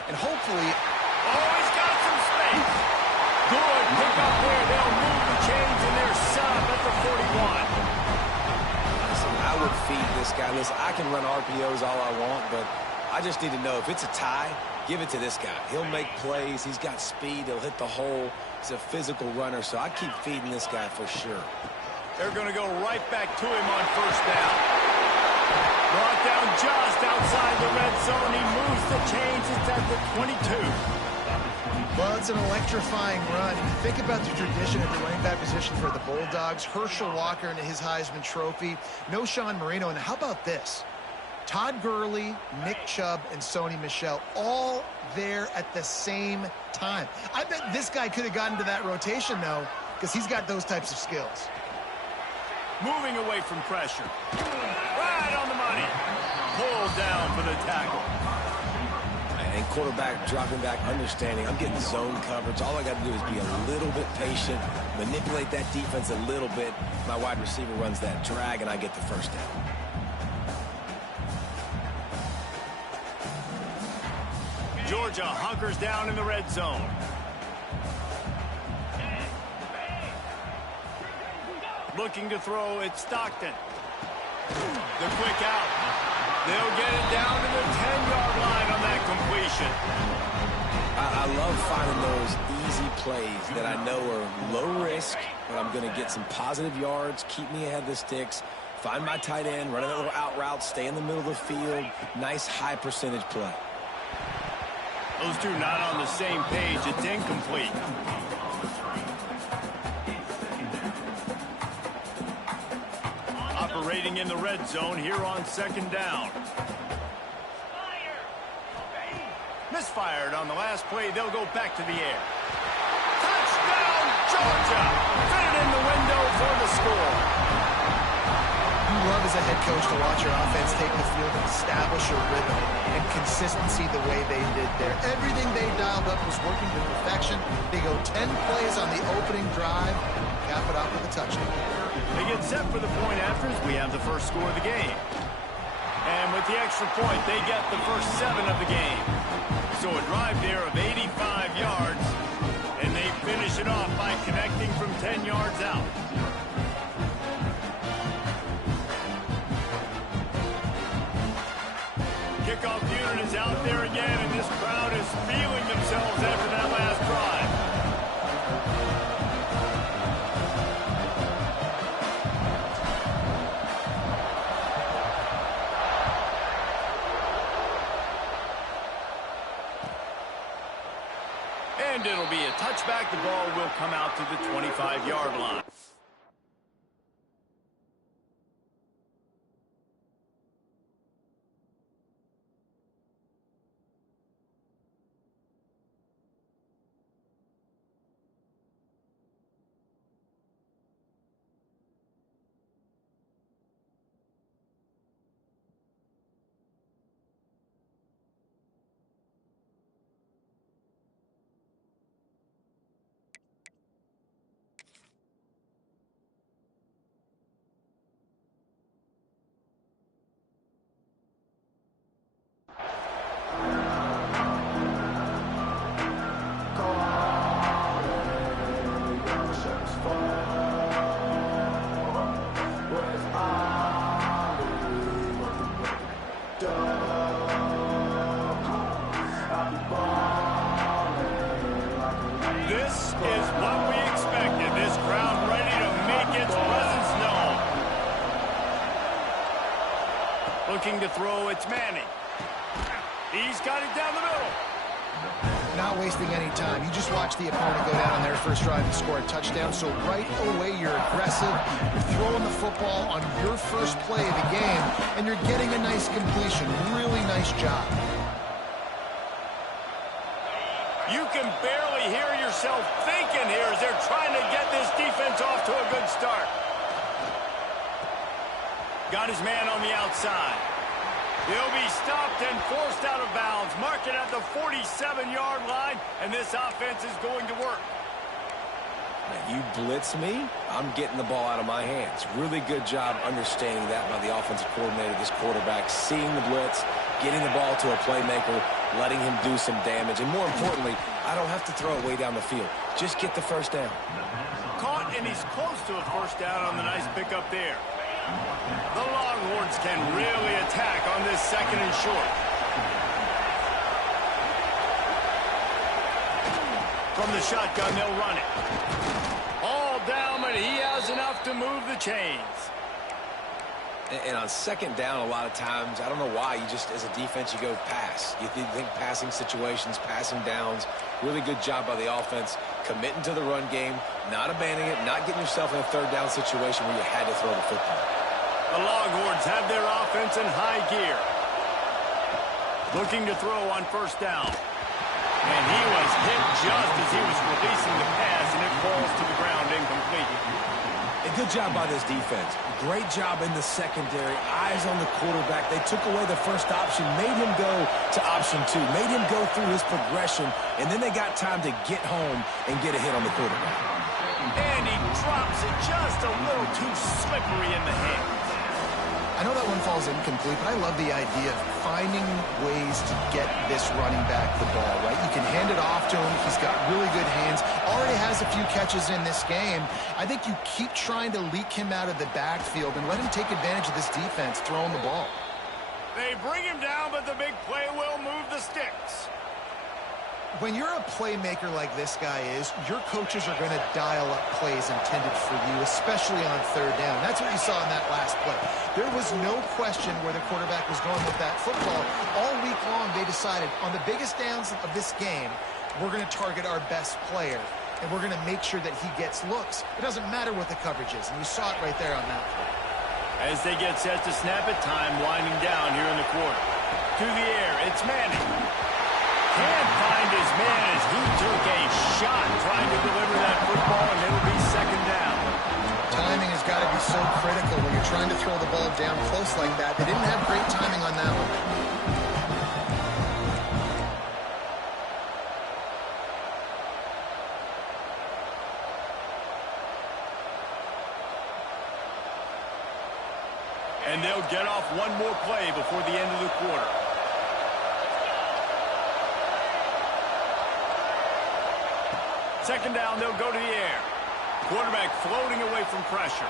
And hopefully... Oh, he's got some space. Good pickup there. They'll move the chains, and they're set up at the 41. Listen, I would feed this guy. Listen, I can run RPOs all I want, but I just need to know if it's a tie, give it to this guy. He'll make plays. He's got speed. He'll hit the hole. He's a physical runner, so I keep feeding this guy for sure. They're going to go right back to him on 1st down. Brought down just outside the red zone. He moves the chains. It's at the 22. Well, it's an electrifying run. You think about the tradition at the running back position for the Bulldogs. Herschel Walker and his Heisman Trophy. No Sean Marino. And how about this? Todd Gurley, Nick Chubb, and Sony Michel all there at the same time. I bet this guy could have gotten to that rotation, though, because he's got those types of skills. Moving away from pressure. Right on the money. Pulled down for the tackle. And quarterback dropping back, understanding I'm getting zone coverage. All I got to do is be a little bit patient, manipulate that defense a little bit. My wide receiver runs that drag, and I get the first down. Georgia hunkers down in the red zone. Looking to throw, it's Stockton. The quick out. They'll get it down to the 10-yard line on that completion. I love finding those easy plays that I know are low risk, but I'm going to get some positive yards, keep me ahead of the sticks, find my tight end, run a little out route, stay in the middle of the field. Nice high percentage play. Those two not on the same page. It's incomplete. Operating in the red zone here on second down. Misfired on the last play. They'll go back to the air. Touchdown, Georgia! Fitted in the window for the score. You love as a head coach to watch your offense take the field and establish a rhythm and consistency the way they did there. Everything they dialed up was working to perfection. They go 10 plays on the opening drive, cap it off with a touchdown. They get set for the point afters. We have the first score of the game. And with the extra point, they get the first 7 of the game. So a drive there of 85 yards, and they finish it off by connecting from 10 yards out. Kickoff unit is out there again, and this crowd is feeling themselves after that last drive. And it'll be a touchback. The ball will come out to the 25-yard line. This is what we expected. This crowd ready to make its presence known. Looking to throw, it's Manning. He's got it down the middle. Not wasting any time. You just watch the opponent go down on their first drive and score a touchdown. So right away, you're aggressive. You're throwing the football on your first play of the game, and you're getting a nice completion. Really nice job. You can barely hear yourself thinking here as they're trying to get this defense off to a good start. Got his man on the outside. He'll be stopped and forced out of bounds. Mark it at the 47-yard line, and this offense is going to work. You blitz me, I'm getting the ball out of my hands. Really good job understanding that by the offensive coordinator, this quarterback, seeing the blitz, getting the ball to a playmaker, letting him do some damage. And more importantly, I don't have to throw it way down the field. Just get the first down. Caught, and he's close to a first down on the nice pickup there. The Longhorns can really attack on this second and short. From the shotgun, they'll run it. All down, but he has enough to move the chains. And on second down, a lot of times, I don't know why, you just, as a defense, you go pass. You think passing situations, passing downs. Really good job by the offense, committing to the run game, not abandoning it, not getting yourself in a third down situation where you had to throw the football. The Longhorns have their offense in high gear. Looking to throw on first down. And he was hit just as he was releasing the pass, and it falls to the ground incomplete. A good job by this defense. Great job in the secondary. Eyes on the quarterback. They took away the first option, made him go to option 2, made him go through his progression, and then they got time to get home and get a hit on the quarterback. And he drops it just a little too slippery in the hands. I know that one falls incomplete, but I love the idea of finding ways to get this running back the ball, right? You can hand it off to him. He's got really good hands. Already has a few catches in this game. I think you keep trying to leak him out of the backfield and let him take advantage of this defense throwing the ball. They bring him down, but the big play will move the sticks. When you're a playmaker like this guy is, your coaches are going to dial up plays intended for you, especially on third down. That's what you saw in that last play. There was no question where the quarterback was going with that football. All week long, they decided on the biggest downs of this game, we're going to target our best player, and we're going to make sure that he gets looks. It doesn't matter what the coverage is, and you saw it right there on that play. As they get set to snap it, time winding down here in the quarter. To the air, it's Manning. Can't find his man as he took a shot trying to deliver that football, and it'll be second down. Timing has got to be so critical when you're trying to throw the ball down close like that. They didn't have great timing on that one. And they'll get off one more play before the end of the quarter. Second down, they'll go to the air. Quarterback floating away from pressure.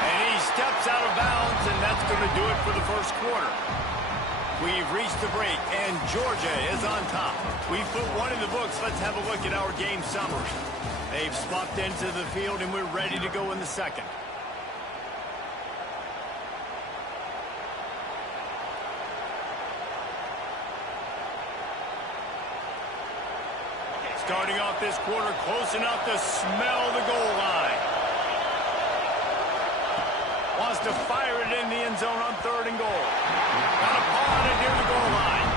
And he steps out of bounds, and that's going to do it for the first quarter. We've reached the break, and Georgia is on top. We've put one in the books. Let's have a look at our game summary. They've swapped into the field, and we're ready to go in the second. Starting off this quarter close enough to smell the goal line. Wants to fire it in the end zone on third and goal. Got a paw on it near the goal line.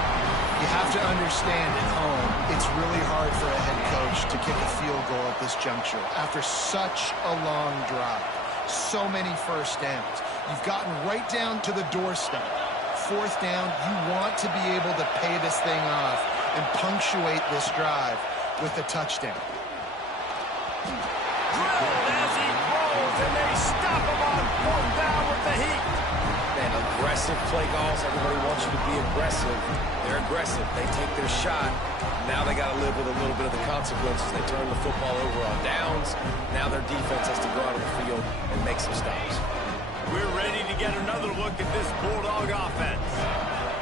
You have to understand at home, it's really hard for a head coach to kick a field goal at this juncture after such a long drive. So many first downs. You've gotten right down to the doorstep. Fourth down, you want to be able to pay this thing off and punctuate this drive with a touchdown. Drilled as he rolls, and they stop him on fourth down with the heat. Man, aggressive play calls. Everybody wants you to be aggressive. They're aggressive. They take their shot. Now they got to live with a little bit of the consequences. They turn the football over on downs. Now their defense has to go out on the field and make some stops. We're ready to get another look at this Bulldog offense.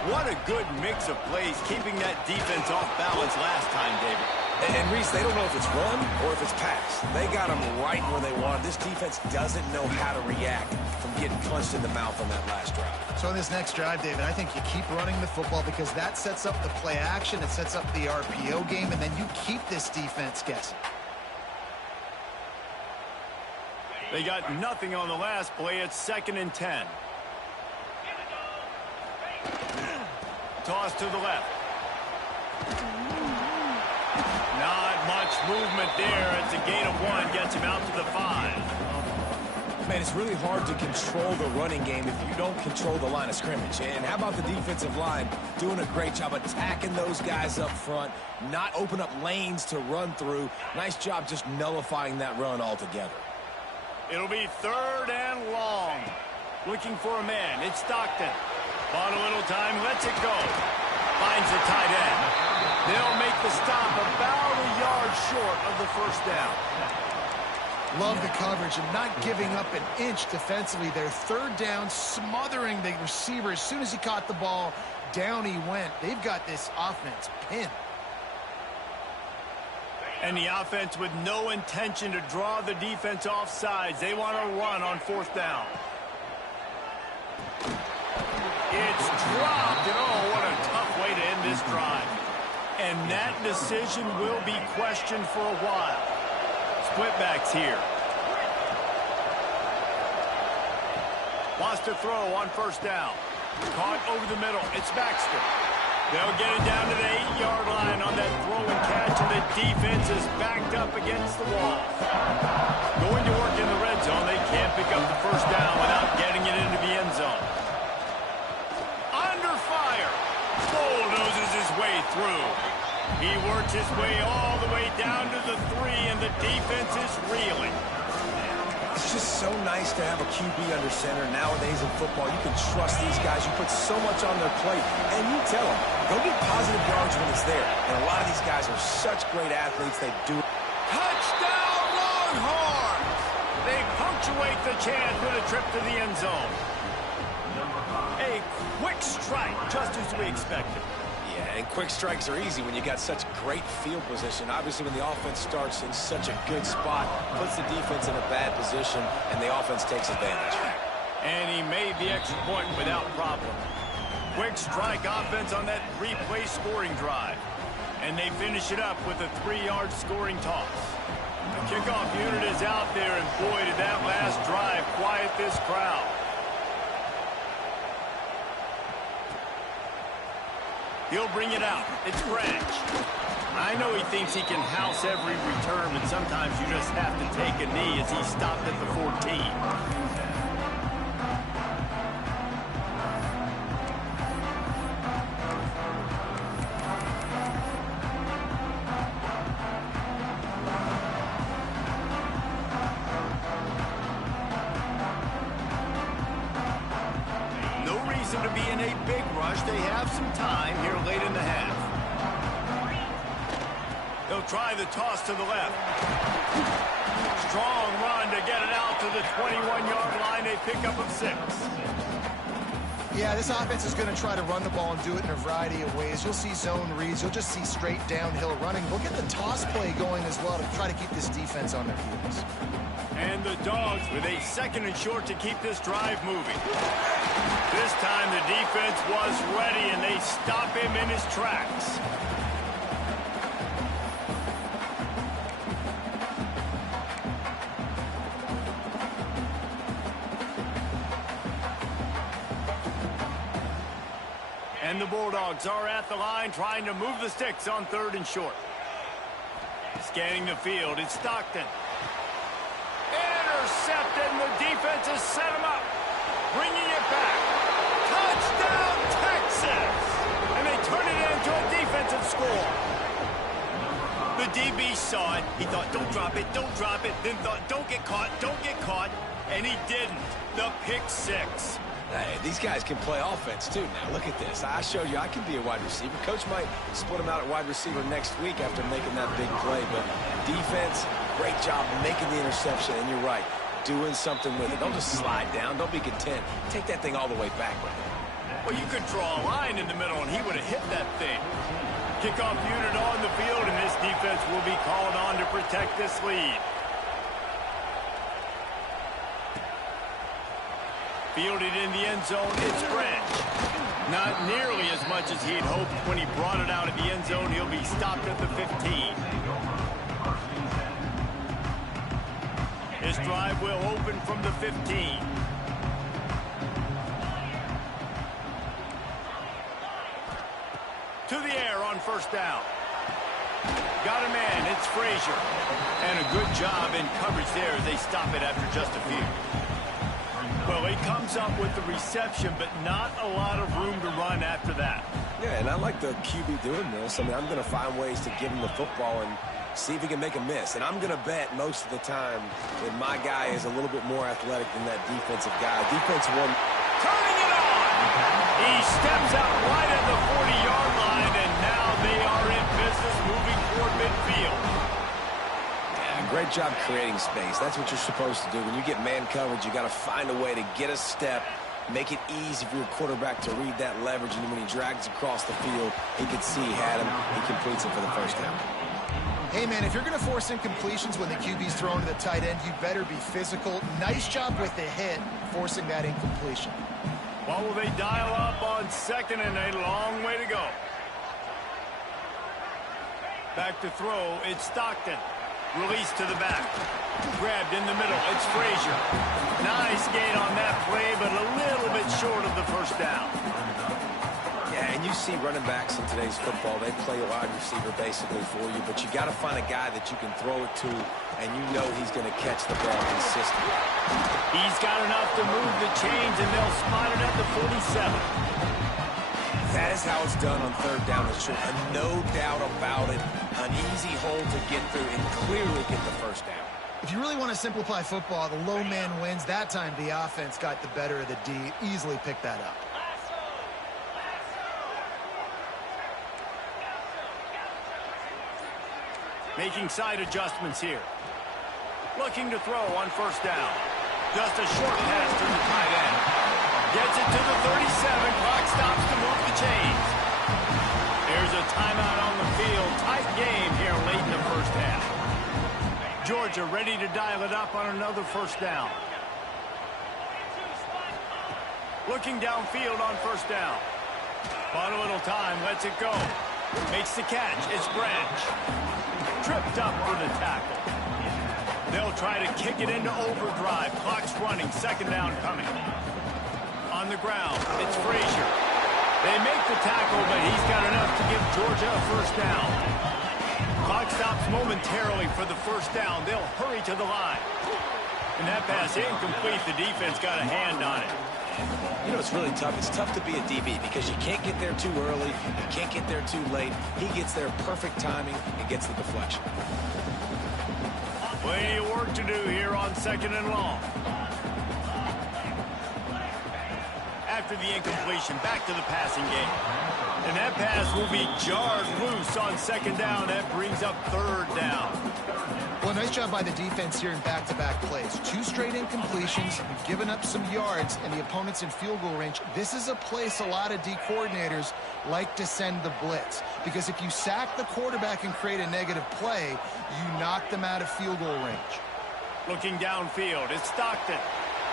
What a good mix of plays, keeping that defense off balance last time, David. And Reese, they don't know if it's run or if it's pass. They got them right where they want. This defense doesn't know how to react from getting punched in the mouth on that last drive. So in this next drive, David, I think you keep running the football because that sets up the play action, it sets up the RPO game, and then you keep this defense guessing. They got nothing on the last play. It's 2nd and 10. Toss to the left. Not much movement there. It's a gain of 1. Gets him out to the 5. Man, it's really hard to control the running game if you don't control the line of scrimmage. And how about the defensive line doing a great job attacking those guys up front, not open up lanes to run through. Nice job just nullifying that run altogether. It'll be 3rd and long. Looking for a man. It's Stockton. Bought a little time, lets it go. Finds the tight end. They'll make the stop about a yard short of the first down. Love the coverage and not giving up an inch defensively. Their 3rd down, smothering the receiver. As soon as he caught the ball, down he went. They've got this offense pinned. And the offense with no intention to draw the defense off sides. They want to run on 4th down. It's dropped, and oh, what a tough way to end this drive. And that decision will be questioned for a while. Split backs here. Wants to throw on 1st down. Caught over the middle. It's Baxter. They'll get it down to the 8-yard line on that throw and catch, and the defense is backed up against the wall. Going to work in the red zone. They can't pick up the 1st down without getting it into the end zone. Under fire. Bulldozes his way through. He works his way all the way down to the 3, and the defense is reeling. It's just so nice to have a QB under center. Nowadays in football, you can trust these guys. You put so much on their plate, and you tell them, go get positive yards when it's there. And a lot of these guys are such great athletes. They do it. Touchdown, Longhorns! They punctuate the chance with a trip to the end zone. A quick strike, just as we expected. Yeah, and quick strikes are easy when you got such great field position. Obviously, when the offense starts in such a good spot, puts the defense in a bad position, and the offense takes advantage. And he made the extra point without problem. Quick strike offense on that 3-play scoring drive. And they finish it up with a 3-yard scoring toss. The kickoff unit is out there, and boy, did that last drive quiet this crowd. He'll bring it out. It's Branch. I know he thinks he can house every return, but sometimes you just have to take a knee as he stopped at the 14. To be in a big rush. They have some time here late in the half. They'll try the toss to the left. Strong run to get it out to the 21-yard line. They pick up of 6. Yeah, this offense is going to try to run the ball and do it in a variety of ways. You'll see zone reads. You'll just see straight downhill running. We'll get the toss play going as well to try to keep this defense on their heels. And the Dogs with a 2nd and short to keep this drive moving. This time the defense was ready, and they stop him in his tracks. And the Bulldogs are at the line trying to move the sticks on 3rd and short. Scanning the field, it's Stockton. Intercepted, and the defense has set him up. Bringing it back. Touchdown, Texas! And they turn it into a defensive score. The DB saw it. He thought, don't drop it, don't drop it. Then thought, don't get caught, don't get caught. And he didn't. The pick 6. Hey, these guys can play offense, too. Now, look at this. I showed you I can be a wide receiver. Coach might split him out at wide receiver next week after making that big play. But defense, great job making the interception. And you're right, doing something with it. Don't just slide down. Don't be content. Take that thing all the way back with it. Well, you could draw a line in the middle, and he would have hit that thing. Kickoff unit on the field, and this defense will be called on to protect this lead. Fielded in the end zone, it's Branch. Not nearly as much as he'd hoped when he brought it out of the end zone. He'll be stopped at the 15. His drive will open from the 15. To the air on 1st down. Got a man, it's Frazier. And a good job in coverage there as they stop it after just a few. Well, he comes up with the reception, but not a lot of room to run after that. Yeah, and I like the QB doing this. I mean, I'm going to find ways to give him the football and see if he can make a miss. And I'm going to bet most of the time that my guy is a little bit more athletic than that defensive guy. Defense one. Turning it on! He steps out right at the 40-yard line, and now they are in business moving toward midfield. Great job creating space. That's what you're supposed to do. When you get man coverage, you got to find a way to get a step, make it easy for your quarterback to read that leverage, and when he drags across the field, he could see he had him. He completes it for the 1st down. Hey, man, if you're going to force incompletions when the QB's thrown to the tight end, you better be physical. Nice job with the hit, forcing that incompletion. What will they dial up on second and a long way to go? Back to throw, it's Stockton. Release to the back. Grabbed in the middle, it's Frazier. Nice gain on that play, but a little bit short of the first down. Yeah, and you see running backs in today's football, they play a wide receiver basically for you, but you got to find a guy that you can throw it to, and you know he's going to catch the ball consistently. He's got enough to move the chains, and they'll spot it at the 47. That is how it's done on third down and short. No doubt about it. An easy hole to get through and clearly get the first down. If you really want to simplify football, the low man wins. That time the offense got the better of the D. Easily picked that up. Making side adjustments here. Looking to throw on first down. Just a short pass to the tight end. Gets it to the 37. Clock stops to move the chains. There's a timeout on the field. Tight game here late in the first half. Georgia ready to dial it up on another first down. Looking downfield on first down. Bought a little time. Lets it go. Makes the catch. It's Branch. Tripped up for the tackle. They'll try to kick it into overdrive. Clock's running. Second down coming. On the ground, it's Frazier. They make the tackle, but he's got enough to give Georgia a first down. Clock stops momentarily for the first down. They'll hurry to the line. And that pass incomplete. The defense got a hand on it. You know, it's really tough. It's tough to be a DB because you can't get there too early. You can't get there too late. He gets there perfect timing and gets the deflection. Plenty of work to do here on second and long. After the incompletion, back to the passing game. And that pass will be jarred loose on second down. That brings up third down. Well, nice job by the defense here in back-to-back plays. 2 straight incompletions, giving up some yards, and the opponent's in field goal range. This is a place a lot of D coordinators like to send the blitz, because if you sack the quarterback and create a negative play, you knock them out of field goal range. Looking downfield, it's Stockton.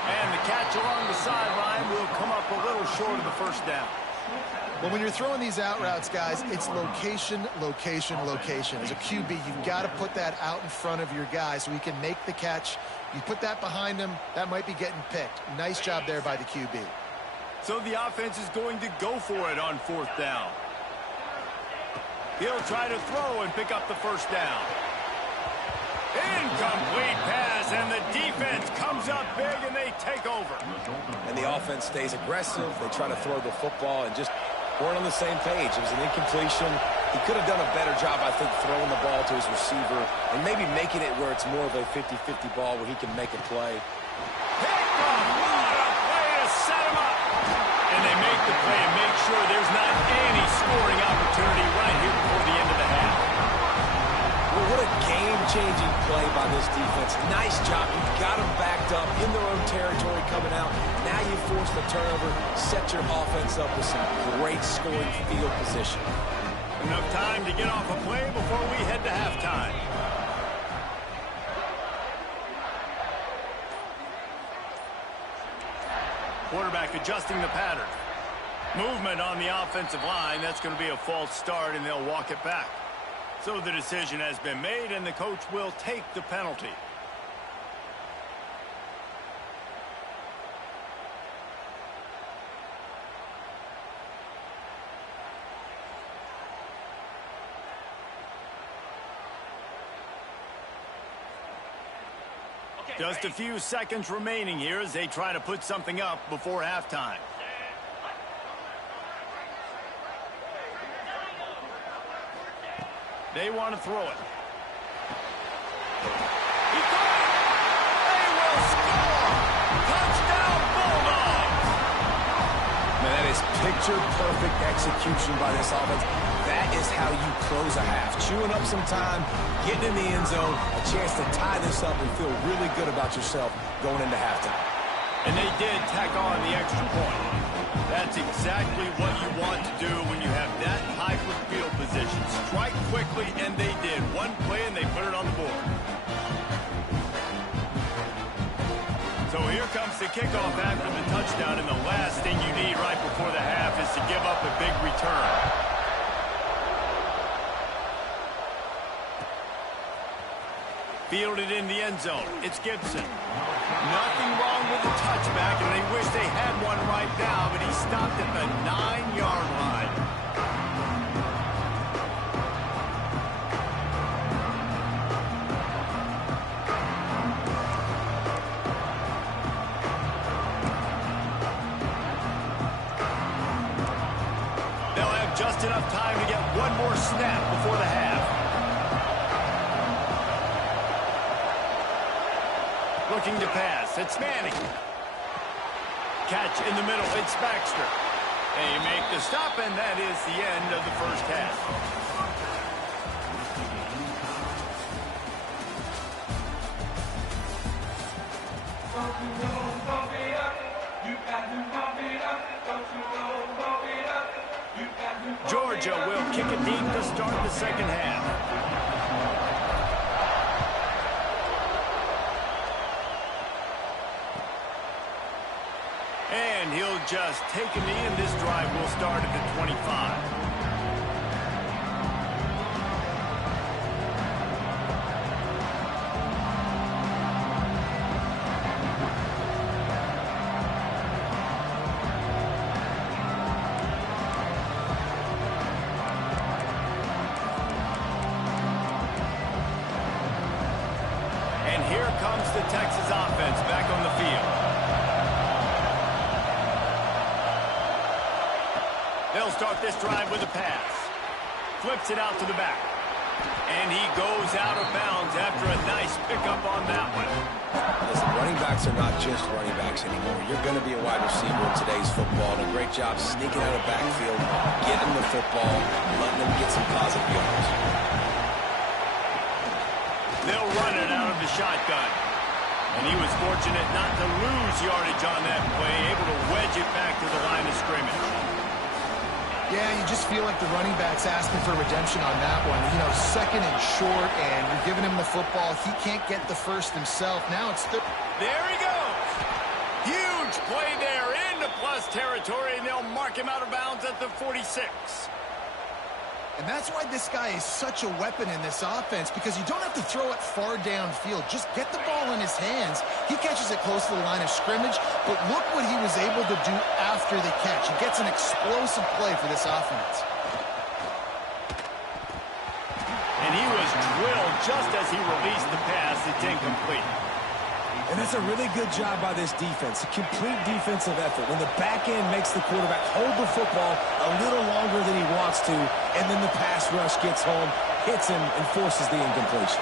And the catch along the sideline will come up a little short of the first down. Well, when you're throwing these out routes, guys, it's location, location, location. As a QB, you've got to put that out in front of your guy so he can make the catch. You put that behind him, that might be getting picked. Nice job there by the QB. So the offense is going to go for it on fourth down. He'll try to throw and pick up the first down. Incomplete pass, and the defense comes up big, and they take over. And the offense stays aggressive. They try to throw the football and just weren't on the same page. It was an incompletion. He could have done a better job, I think, throwing the ball to his receiver and maybe making it where it's more of a 50-50 ball where he can make a play. Picked off. What a play to set him up. And they make the play and make sure there's not any scoring opportunity right here before the end of the half. Well, what a game-changing play by this defense. Nice job. You've got them backed up in their own territory coming out. Now you force the turnover, set your offense up with some great scoring field position. Enough time to get off a play before we head to halftime. Quarterback adjusting the pattern. Movement on the offensive line. That's going to be a false start, and they'll walk it back. So the decision has been made, and the coach will take the penalty. Just a few seconds remaining here as they try to put something up before halftime. They want to throw it. He got it! They will score! Touchdown Bulldogs! Man, that is picture-perfect execution by this offense. That is how you close a half. Chewing up some time, getting in the end zone, a chance to tie this up and feel really good about yourself going into halftime. And they did tack on the extra point. That's exactly what you want to do when you have that type of field position. Strike quickly, and they did. One play, and they put it on the board. So here comes the kickoff after the touchdown, and the last thing you need right before the half is to give up a big return. Fielded in the end zone. It's Gibson. Nothing wrong with the touchback, and they wish they had one right now, but he stopped at the 9-yard line. They'll have just enough time to get one more snap before the half. Looking to pass. It's Manning. Catch in the middle. It's Baxter. They make the stop, and that is the end of the first half. Georgia will kick it deep to start the second half. And he'll just take a knee, and this drive will start at the 25. And here comes the Texas offense back on the field. They'll start this drive with a pass. Flips it out to the back. And he goes out of bounds after a nice pickup on that one. Listen, running backs are not just running backs anymore. You're going to be a wide receiver in today's football. And a great job sneaking out of backfield, getting the football, letting them get some positive yards. They'll run it out of the shotgun. And he was fortunate not to lose yardage on that play, able to wedge it back to the line of scrimmage. Yeah, you just feel like the running back's asking for redemption on that one. You know, second and short, and you're giving him the football. He can't get the first himself. Now it's third. There he goes. Huge play there into plus territory, and they'll mark him out of bounds at the 46. And that's why this guy is such a weapon in this offense, because you don't have to throw it far downfield. Just get the ball in his hands. He catches it close to the line of scrimmage, but look what he was able to do after the catch. He gets an explosive play for this offense. And he was drilled just as he released the pass. It's incomplete. And that's a really good job by this defense, a complete defensive effort. When the back end makes the quarterback hold the football a little longer than he wants to, and then the pass rush gets home, hits him, and forces the incompletion.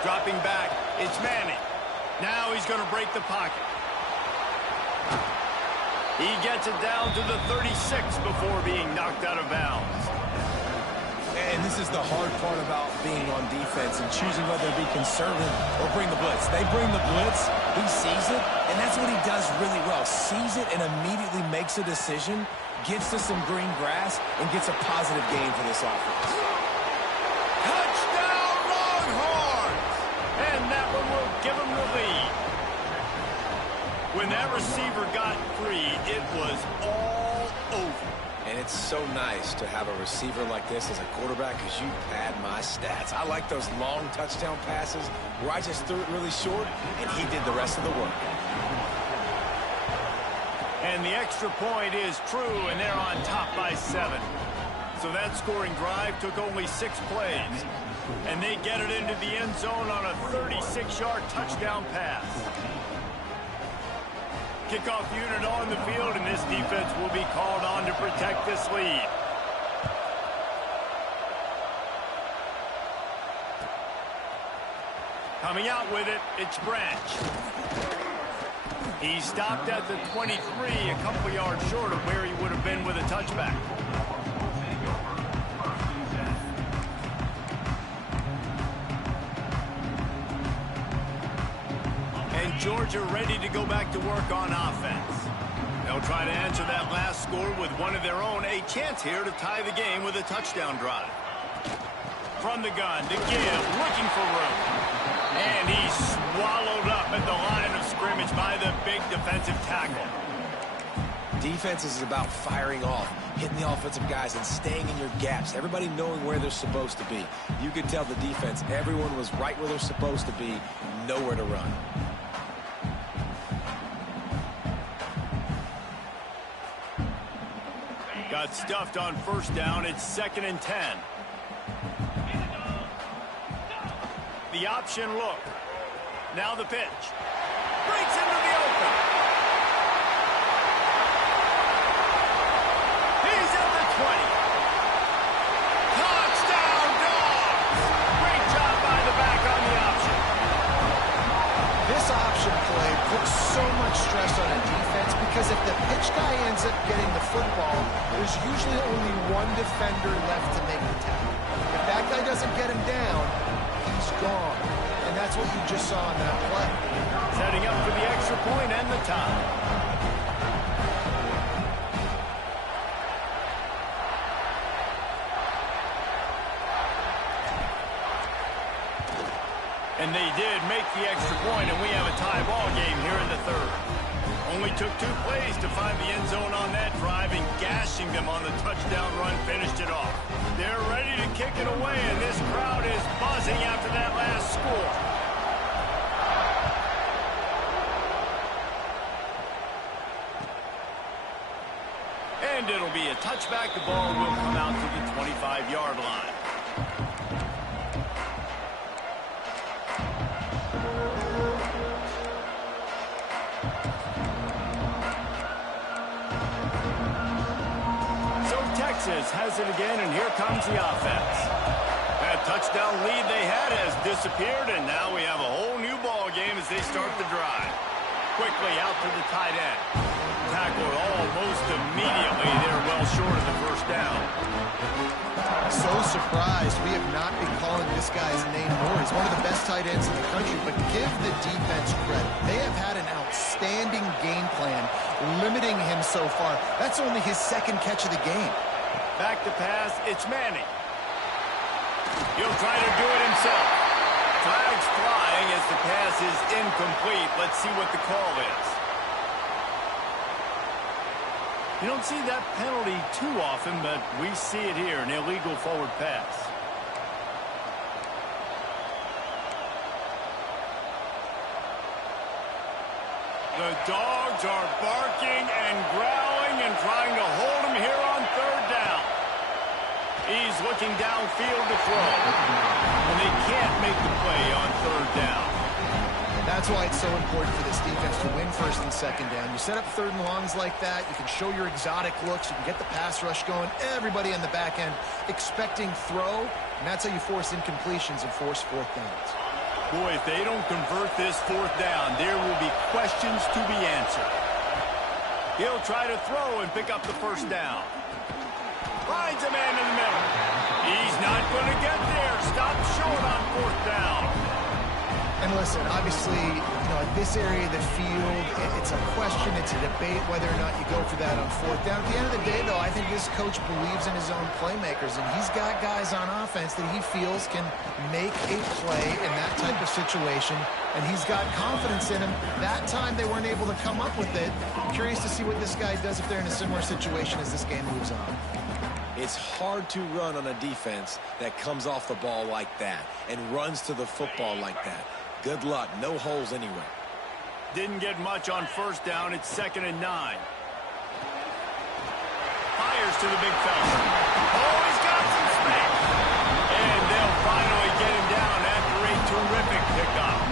Dropping back, it's Manning. Now he's going to break the pocket. He gets it down to the 36 before being knocked out of bounds. And this is the hard part about being on defense and choosing whether to be conservative or bring the blitz. They bring the blitz, he sees it, and that's what he does really well. Sees it and immediately makes a decision, gets to some green grass, and gets a positive gain for this offense. Touchdown, Longhorns! And that one will give him the lead. When that receiver got free, it was all over. And it's so nice to have a receiver like this as a quarterback, because you pad my stats. I like those long touchdown passes where I just threw it really short, and he did the rest of the work. And the extra point is true, and they're on top by 7. So that scoring drive took only 6 plays. And they get it into the end zone on a 36-yard touchdown pass. Kickoff unit on the field, and this defense will be called on to protect this lead. Coming out with it, it's Branch. He stopped at the 23, a couple yards short of where he would have been with a touchback. Georgia ready to go back to work on offense. They'll try to answer that last score with one of their own. A chance here to tie the game with a touchdown drive. From the gun, to give, looking for room. And he's swallowed up at the line of scrimmage by the big defensive tackle. Defense is about firing off, hitting the offensive guys and staying in your gaps. Everybody knowing where they're supposed to be. You could tell the defense, everyone was right where they're supposed to be, nowhere to run. Got stuffed on first down. It's 2nd and 10. The option look. Now the pitch. Breaks into the open. He's at the 20. Touchdown, Dogs! Great job by the back on the option. This option play puts so much stress on a defense because if the pitch guy ends up getting the football, there's usually only one defender left to make the tackle. If that guy doesn't get him down, he's gone. And that's what you just saw in that play. Setting up for the extra point and the tie. And they did make the extra point, and we have a tie ball game here in the third. Only took 2 plays to find the end zone on that drive, and gashing them on the touchdown run finished it off. They're ready to kick it away, and this crowd is buzzing after that last score. And it'll be a touchback. The ball will come out to the 25-yard line. Texas has it again, and here comes the offense. That touchdown lead they had has disappeared, and now we have a whole new ball game as they start the drive. Quickly out to the tight end. Tackled almost immediately. They're well short of the first down. So surprised we have not been calling this guy's name more. He's one of the best tight ends in the country, but give the defense credit. They have had an outstanding game plan limiting him so far. That's only his 2nd catch of the game. Back to pass, it's Manning. He'll try to do it himself. Flags flying as the pass is incomplete. Let's see what the call is. You don't see that penalty too often, but we see it here, an illegal forward pass. The Dogs are barking and growling and trying to hold him here on 3rd down. He's looking downfield to throw. And they can't make the play on 3rd down. That's why it's so important for this defense to win 1st and 2nd down. You set up 3rd and longs like that, you can show your exotic looks, you can get the pass rush going, everybody on the back end expecting throw, and that's how you force incompletions and force 4th downs. Boy, if they don't convert this 4th down, there will be questions to be answered. He'll try to throw and pick up the 1st down. Finds a man in the middle. He's not going to get there. Stop short on 4th down. And listen, obviously, at this area of the field, it's a question, it's a debate whether or not you go for that on 4th down. At the end of the day, though, I think this coach believes in his own playmakers, and he's got guys on offense that he feels can make a play in that type of situation, and he's got confidence in him. That time they weren't able to come up with it. I'm curious to see what this guy does if they're in a similar situation as this game moves on. It's hard to run on a defense that comes off the ball like that and runs to the football like that. Good luck. No holes anywhere. Didn't get much on 1st down. It's 2nd and 9. Fires to the big fella. Oh, he's got some space. And they'll finally get him down after a terrific pickup.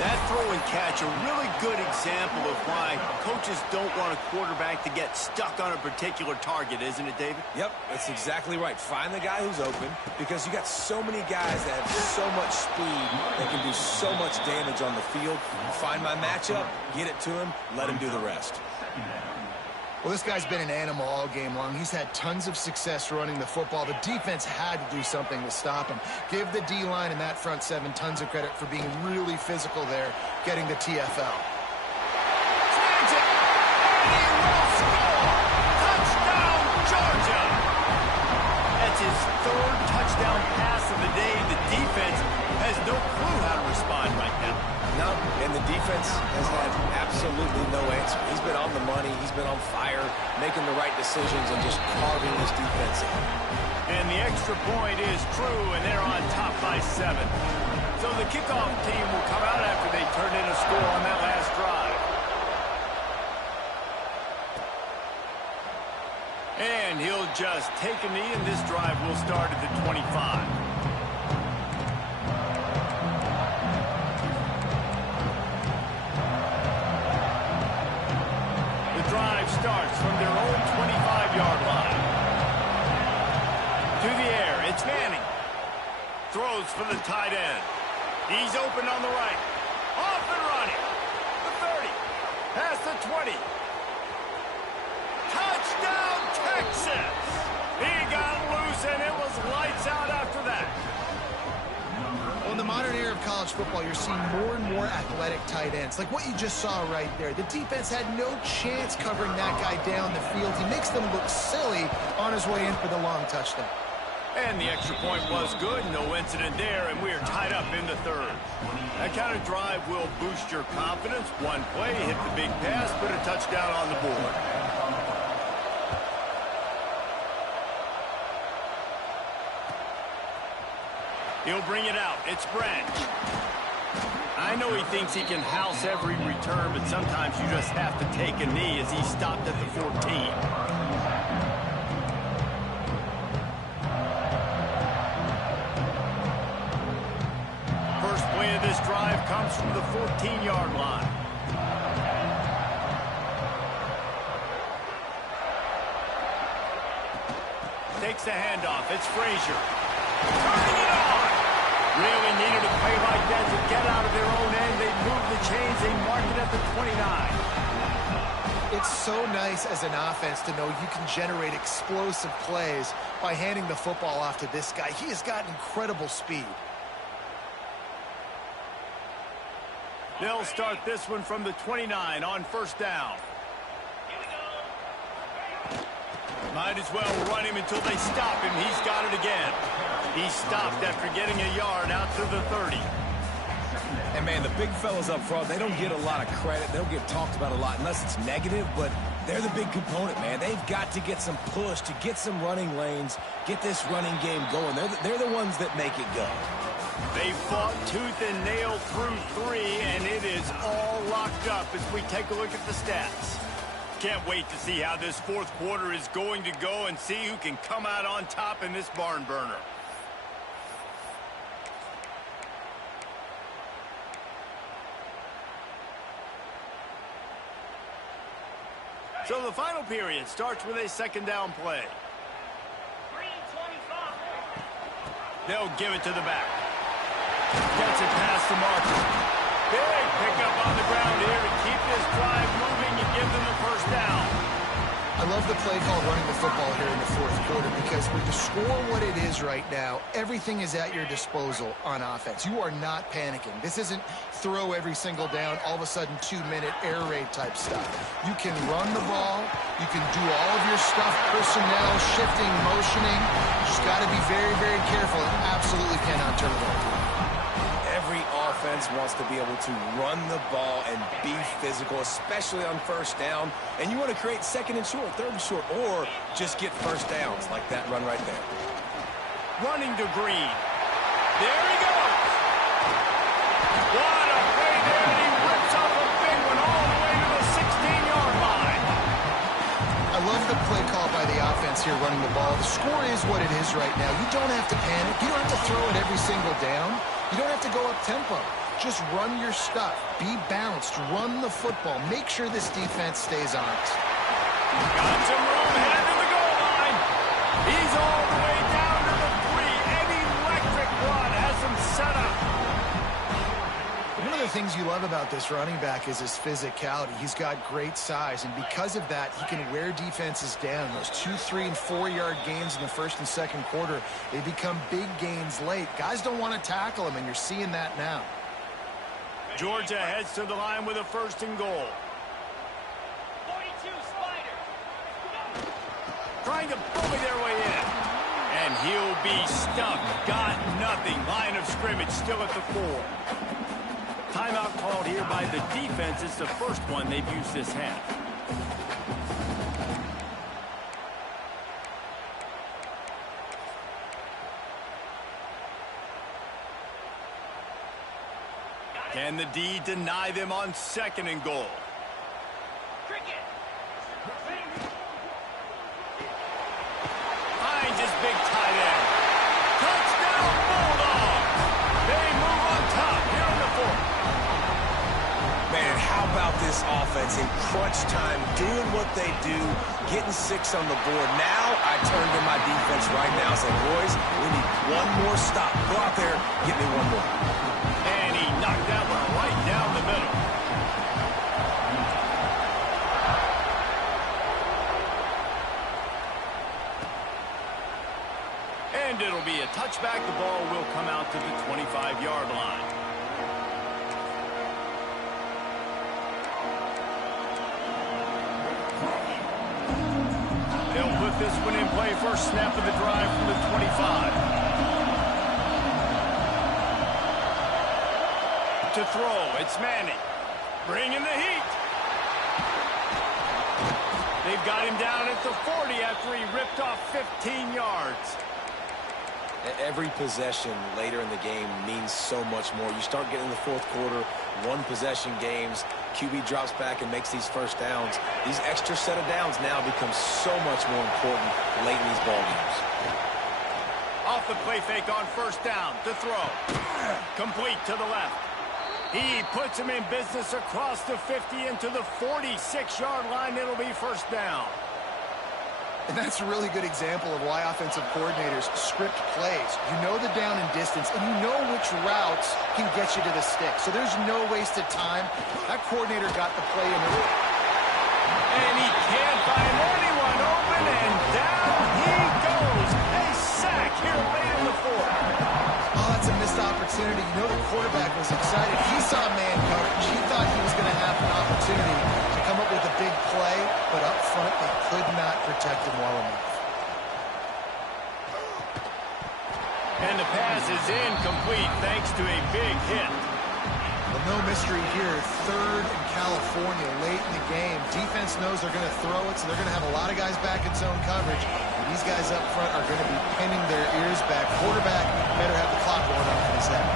That throw and catch, a really good example of why coaches don't want a quarterback to get stuck on a particular target, isn't it, David? Yep, that's exactly right. Find the guy who's open because you got so many guys that have so much speed that can do so much damage on the field. Find my matchup, get it to him, let him do the rest. Well, this guy's been an animal all game long. He's had tons of success running the football. The defense had to do something to stop him. Give the D-line and that front seven tons of credit for being really physical there, getting the TFL. Snags it, and he will score! Touchdown, Georgia! That's his third touchdown pass of the day. The defense has no clue how to respond right now. No, and the defense has had absolutely no answer. He's been on the money. He's been on fire, making the right decisions and just carving this defense in. And the extra point is true, and they're on top by 7. So the kickoff team will come out after they turn in a score on that last drive. And he'll just take a knee, and this drive will start at the 25. Drive starts from their own 25-yard line. To the air, it's Manning. Throws for the tight end. He's open on the right. Off and running. The 30. Past the 20. Touchdown, Texas! He got loose, and it was lights out after that. Well, in the modern era of college football, you're seeing more and more athletic tight ends, like what you just saw right there. The defense had no chance covering that guy down the field. He makes them look silly on his way in for the long touchdown. And the extra point was good. No incident there, and we are tied up in the third. That kind of drive will boost your confidence. One play, hit the big pass, put a touchdown on the board. He'll bring it out. It's Branch. I know he thinks he can house every return, but sometimes you just have to take a knee as he stopped at the 14. First play of this drive comes from the 14-yard line. Takes the handoff. It's Frazier. Turning it on. Really needed a play like that to get out of their own end. They move the chains. They mark it at the 29. It's so nice as an offense to know you can generate explosive plays by handing the football off to this guy. He has got incredible speed. They'll start this one from the 29 on first down. Might as well run him until they stop him. He's got it again. He stopped after getting a yard out to the 30. And, man, the big fellas up front, they don't get a lot of credit. They don't get talked about a lot unless it's negative, but they're the big component, man. They've got to get some push, to get some running lanes, get this running game going. They're the ones that make it go. They fought tooth and nail through 3, and it is all locked up as we take a look at the stats. Can't wait to see how this fourth quarter is going to go and see who can come out on top in this barn burner. So the final period starts with a second down play. They'll give it to the back. Gets it past the marker. Big pickup on the ground here to keep this drive moving and give them the first down. I love the play call running the football here in the fourth quarter because with the score what it is right now, everything is at your disposal on offense. You are not panicking. This isn't throw every single down, all of a sudden 2-minute air raid type stuff. You can run the ball. You can do all of your stuff, personnel, shifting, motioning. You just got to be very, very careful and absolutely cannot turn it over. Every offense wants to be able to run the ball and be physical, especially on first down. And you want to create second and short, third and short, or just get first downs like that run right there. Running to Green. There he goes. What a play there, and he rips off a big one all the way to the 16-yard line. I love the play call by the offense here running the ball. The score is what it is right now. You don't have to panic. You don't have to throw it every single down. You don't have to go up tempo. Just run your stuff. Be balanced. Run the football. Make sure this defense stays on it. Got some room headed to the goal line. He's all the way down to the 3. An electric run has him set up. One of the things you love about this running back is his physicality. He's got great size, and because of that, he can wear defenses down. Those 2, 3, and 4-yard gains in the first and second quarter, they become big gains late. Guys don't want to tackle him, and you're seeing that now. Georgia heads to the line with a 1st and goal. 42 Spider. Trying to bully their way in. And he'll be stuck. Got nothing. Line of scrimmage still at the 4. Timeout called here by the defense. It's the first one they've used this half. Can the D deny them on 2nd and goal? Cricket. Finds his big tight end. Touchdown, Bulldog! They move on top here in the 4th. Man, how about this offense in crunch time, doing what they do, getting 6 on the board. Now I turn to my defense right now and say, boys, we need one more stop. Go out there, get me one more. And he knocked that one right down the middle. And it'll be a touchback. The ball will come out to the 25-yard line. They'll put this one in play. First snap of the drive from the 25. To throw, it's Manning. Bringing the heat. They've got him down at the 40 after he ripped off 15 yards. Every possession later in the game means so much more. You start getting in the 4th quarter, 1-possession games, QB drops back and makes these first downs. These extra set of downs now become so much more important late in these ball games. Off the play fake on 1st down to throw. Complete to the left. He puts him in business across the 50 into the 46-yard line. It'll be 1st down. And that's a really good example of why offensive coordinators script plays. You know the down and distance, and you know which routes can get you to the stick. So there's no wasted time. That coordinator got the play in the... And he can't find anyone open, and down he goes. A sack here late in the 4th. Oh, that's a missed opportunity. You know the quarterback was excited. He saw man coverage. He thought he was going to have an opportunity to come up with a big play, but up front they could not protect him well enough. And the pass is incomplete thanks to a big hit. Well, no mystery here. 3rd and California late in the game. Defense knows they're going to throw it, so they're going to have a lot of guys back in zone coverage. And these guys up front are going to be pinning their ears back. Quarterback better have the clock going off in his head.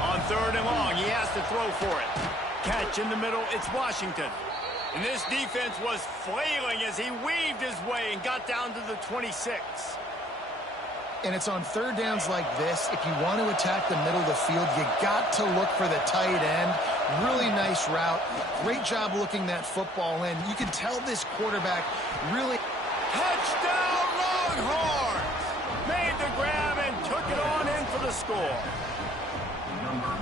On 3rd and long, he has to throw for it. Catch in the middle, it's Washington. And this defense was flailing as he weaved his way and got down to the 26. And it's on 3rd downs like this. If you want to attack the middle of the field, you got to look for the tight end. Really nice route. Great job looking that football in. You can tell this quarterback really... Touchdown Longhorns! Made the grab and took it on in for the score.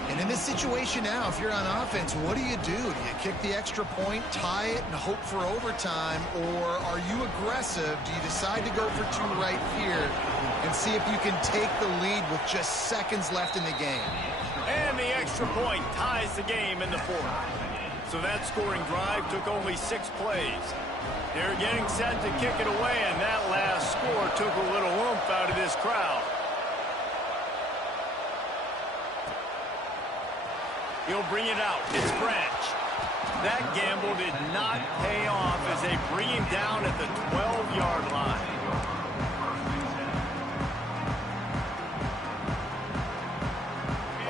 And in this situation now, if you're on offense, what do? Do you kick the extra point, tie it, and hope for overtime? Or are you aggressive? Do you decide to go for 2 right here and see if you can take the lead with just seconds left in the game? And the extra point ties the game in the 4th. So that scoring drive took only 6 plays. They're getting set to kick it away, and that last score took a little oomph out of this crowd. He'll bring it out. It's Branch. That gamble did not pay off as they bring him down at the 12-yard line.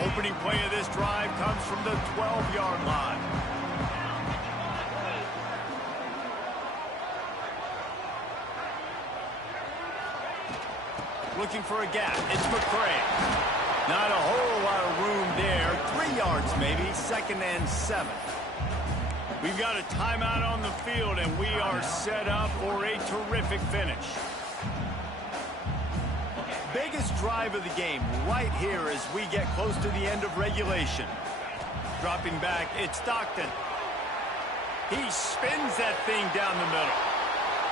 Opening play of this drive comes from the 12-yard line. Looking for a gap. It's McCray. Not a whole lot of room there. 3 yards maybe. 2nd and 7. We've got a timeout on the field, and we are set up for a terrific finish. biggest drive of the game right here as we get close to the end of regulation. Dropping back, it's Stockton. He spins that thing down the middle.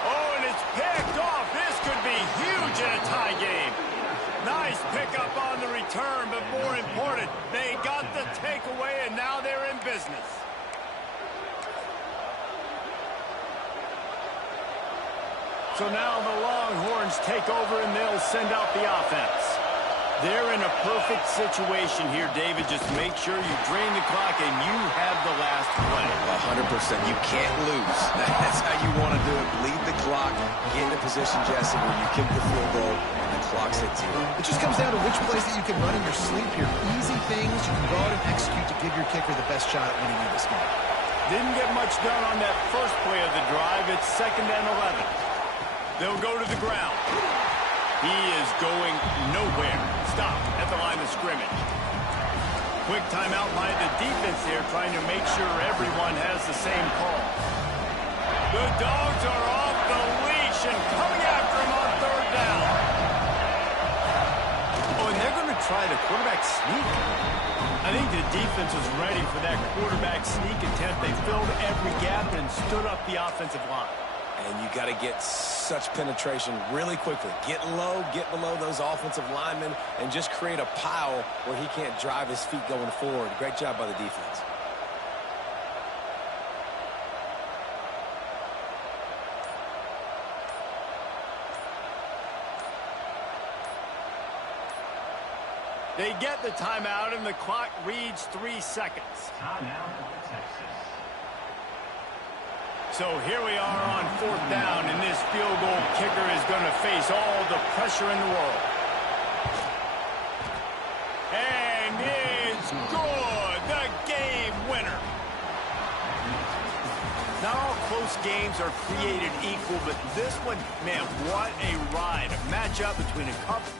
Oh, and it's picked off. This could be huge in a tie game. Nice pickup on the return, but more important, they got the takeaway, and now they're in business. So now the Longhorns take over, and they'll send out the offense. They're in a perfect situation here, David. Just make sure you drain the clock and you have the last play. 100%. You can't lose. That's how you want to do it. Bleed the clock, get in a position, Jesse, where you kick the field goal and the clock's at 0. It just comes down to which plays that you can run in your sleep here. Easy things you can go out and execute to give your kicker the best shot at winning in this game. Didn't get much done on that first play of the drive. It's 2nd and 11. They'll go to the ground. He is going nowhere. Stop at the line of scrimmage. Quick timeout by the defense here, trying to make sure everyone has the same call. The Dogs are off the leash and coming after him on 3rd down. Oh, and they're going to try the quarterback sneak. I think the defense was ready for that quarterback sneak attempt. They filled every gap and stood up the offensive line. And you got to get such penetration really quickly. Get low, get below those offensive linemen, and just create a pile where he can't drive his feet going forward. Great job by the defense. They get the timeout, and the clock reads 3 seconds. Timeout for Texas. So here we are on 4th down, and this field goal kicker is going to face all the pressure in the world. And it's good! The game winner! Not all close games are created equal, but this one, man, what a ride. A matchup between a couple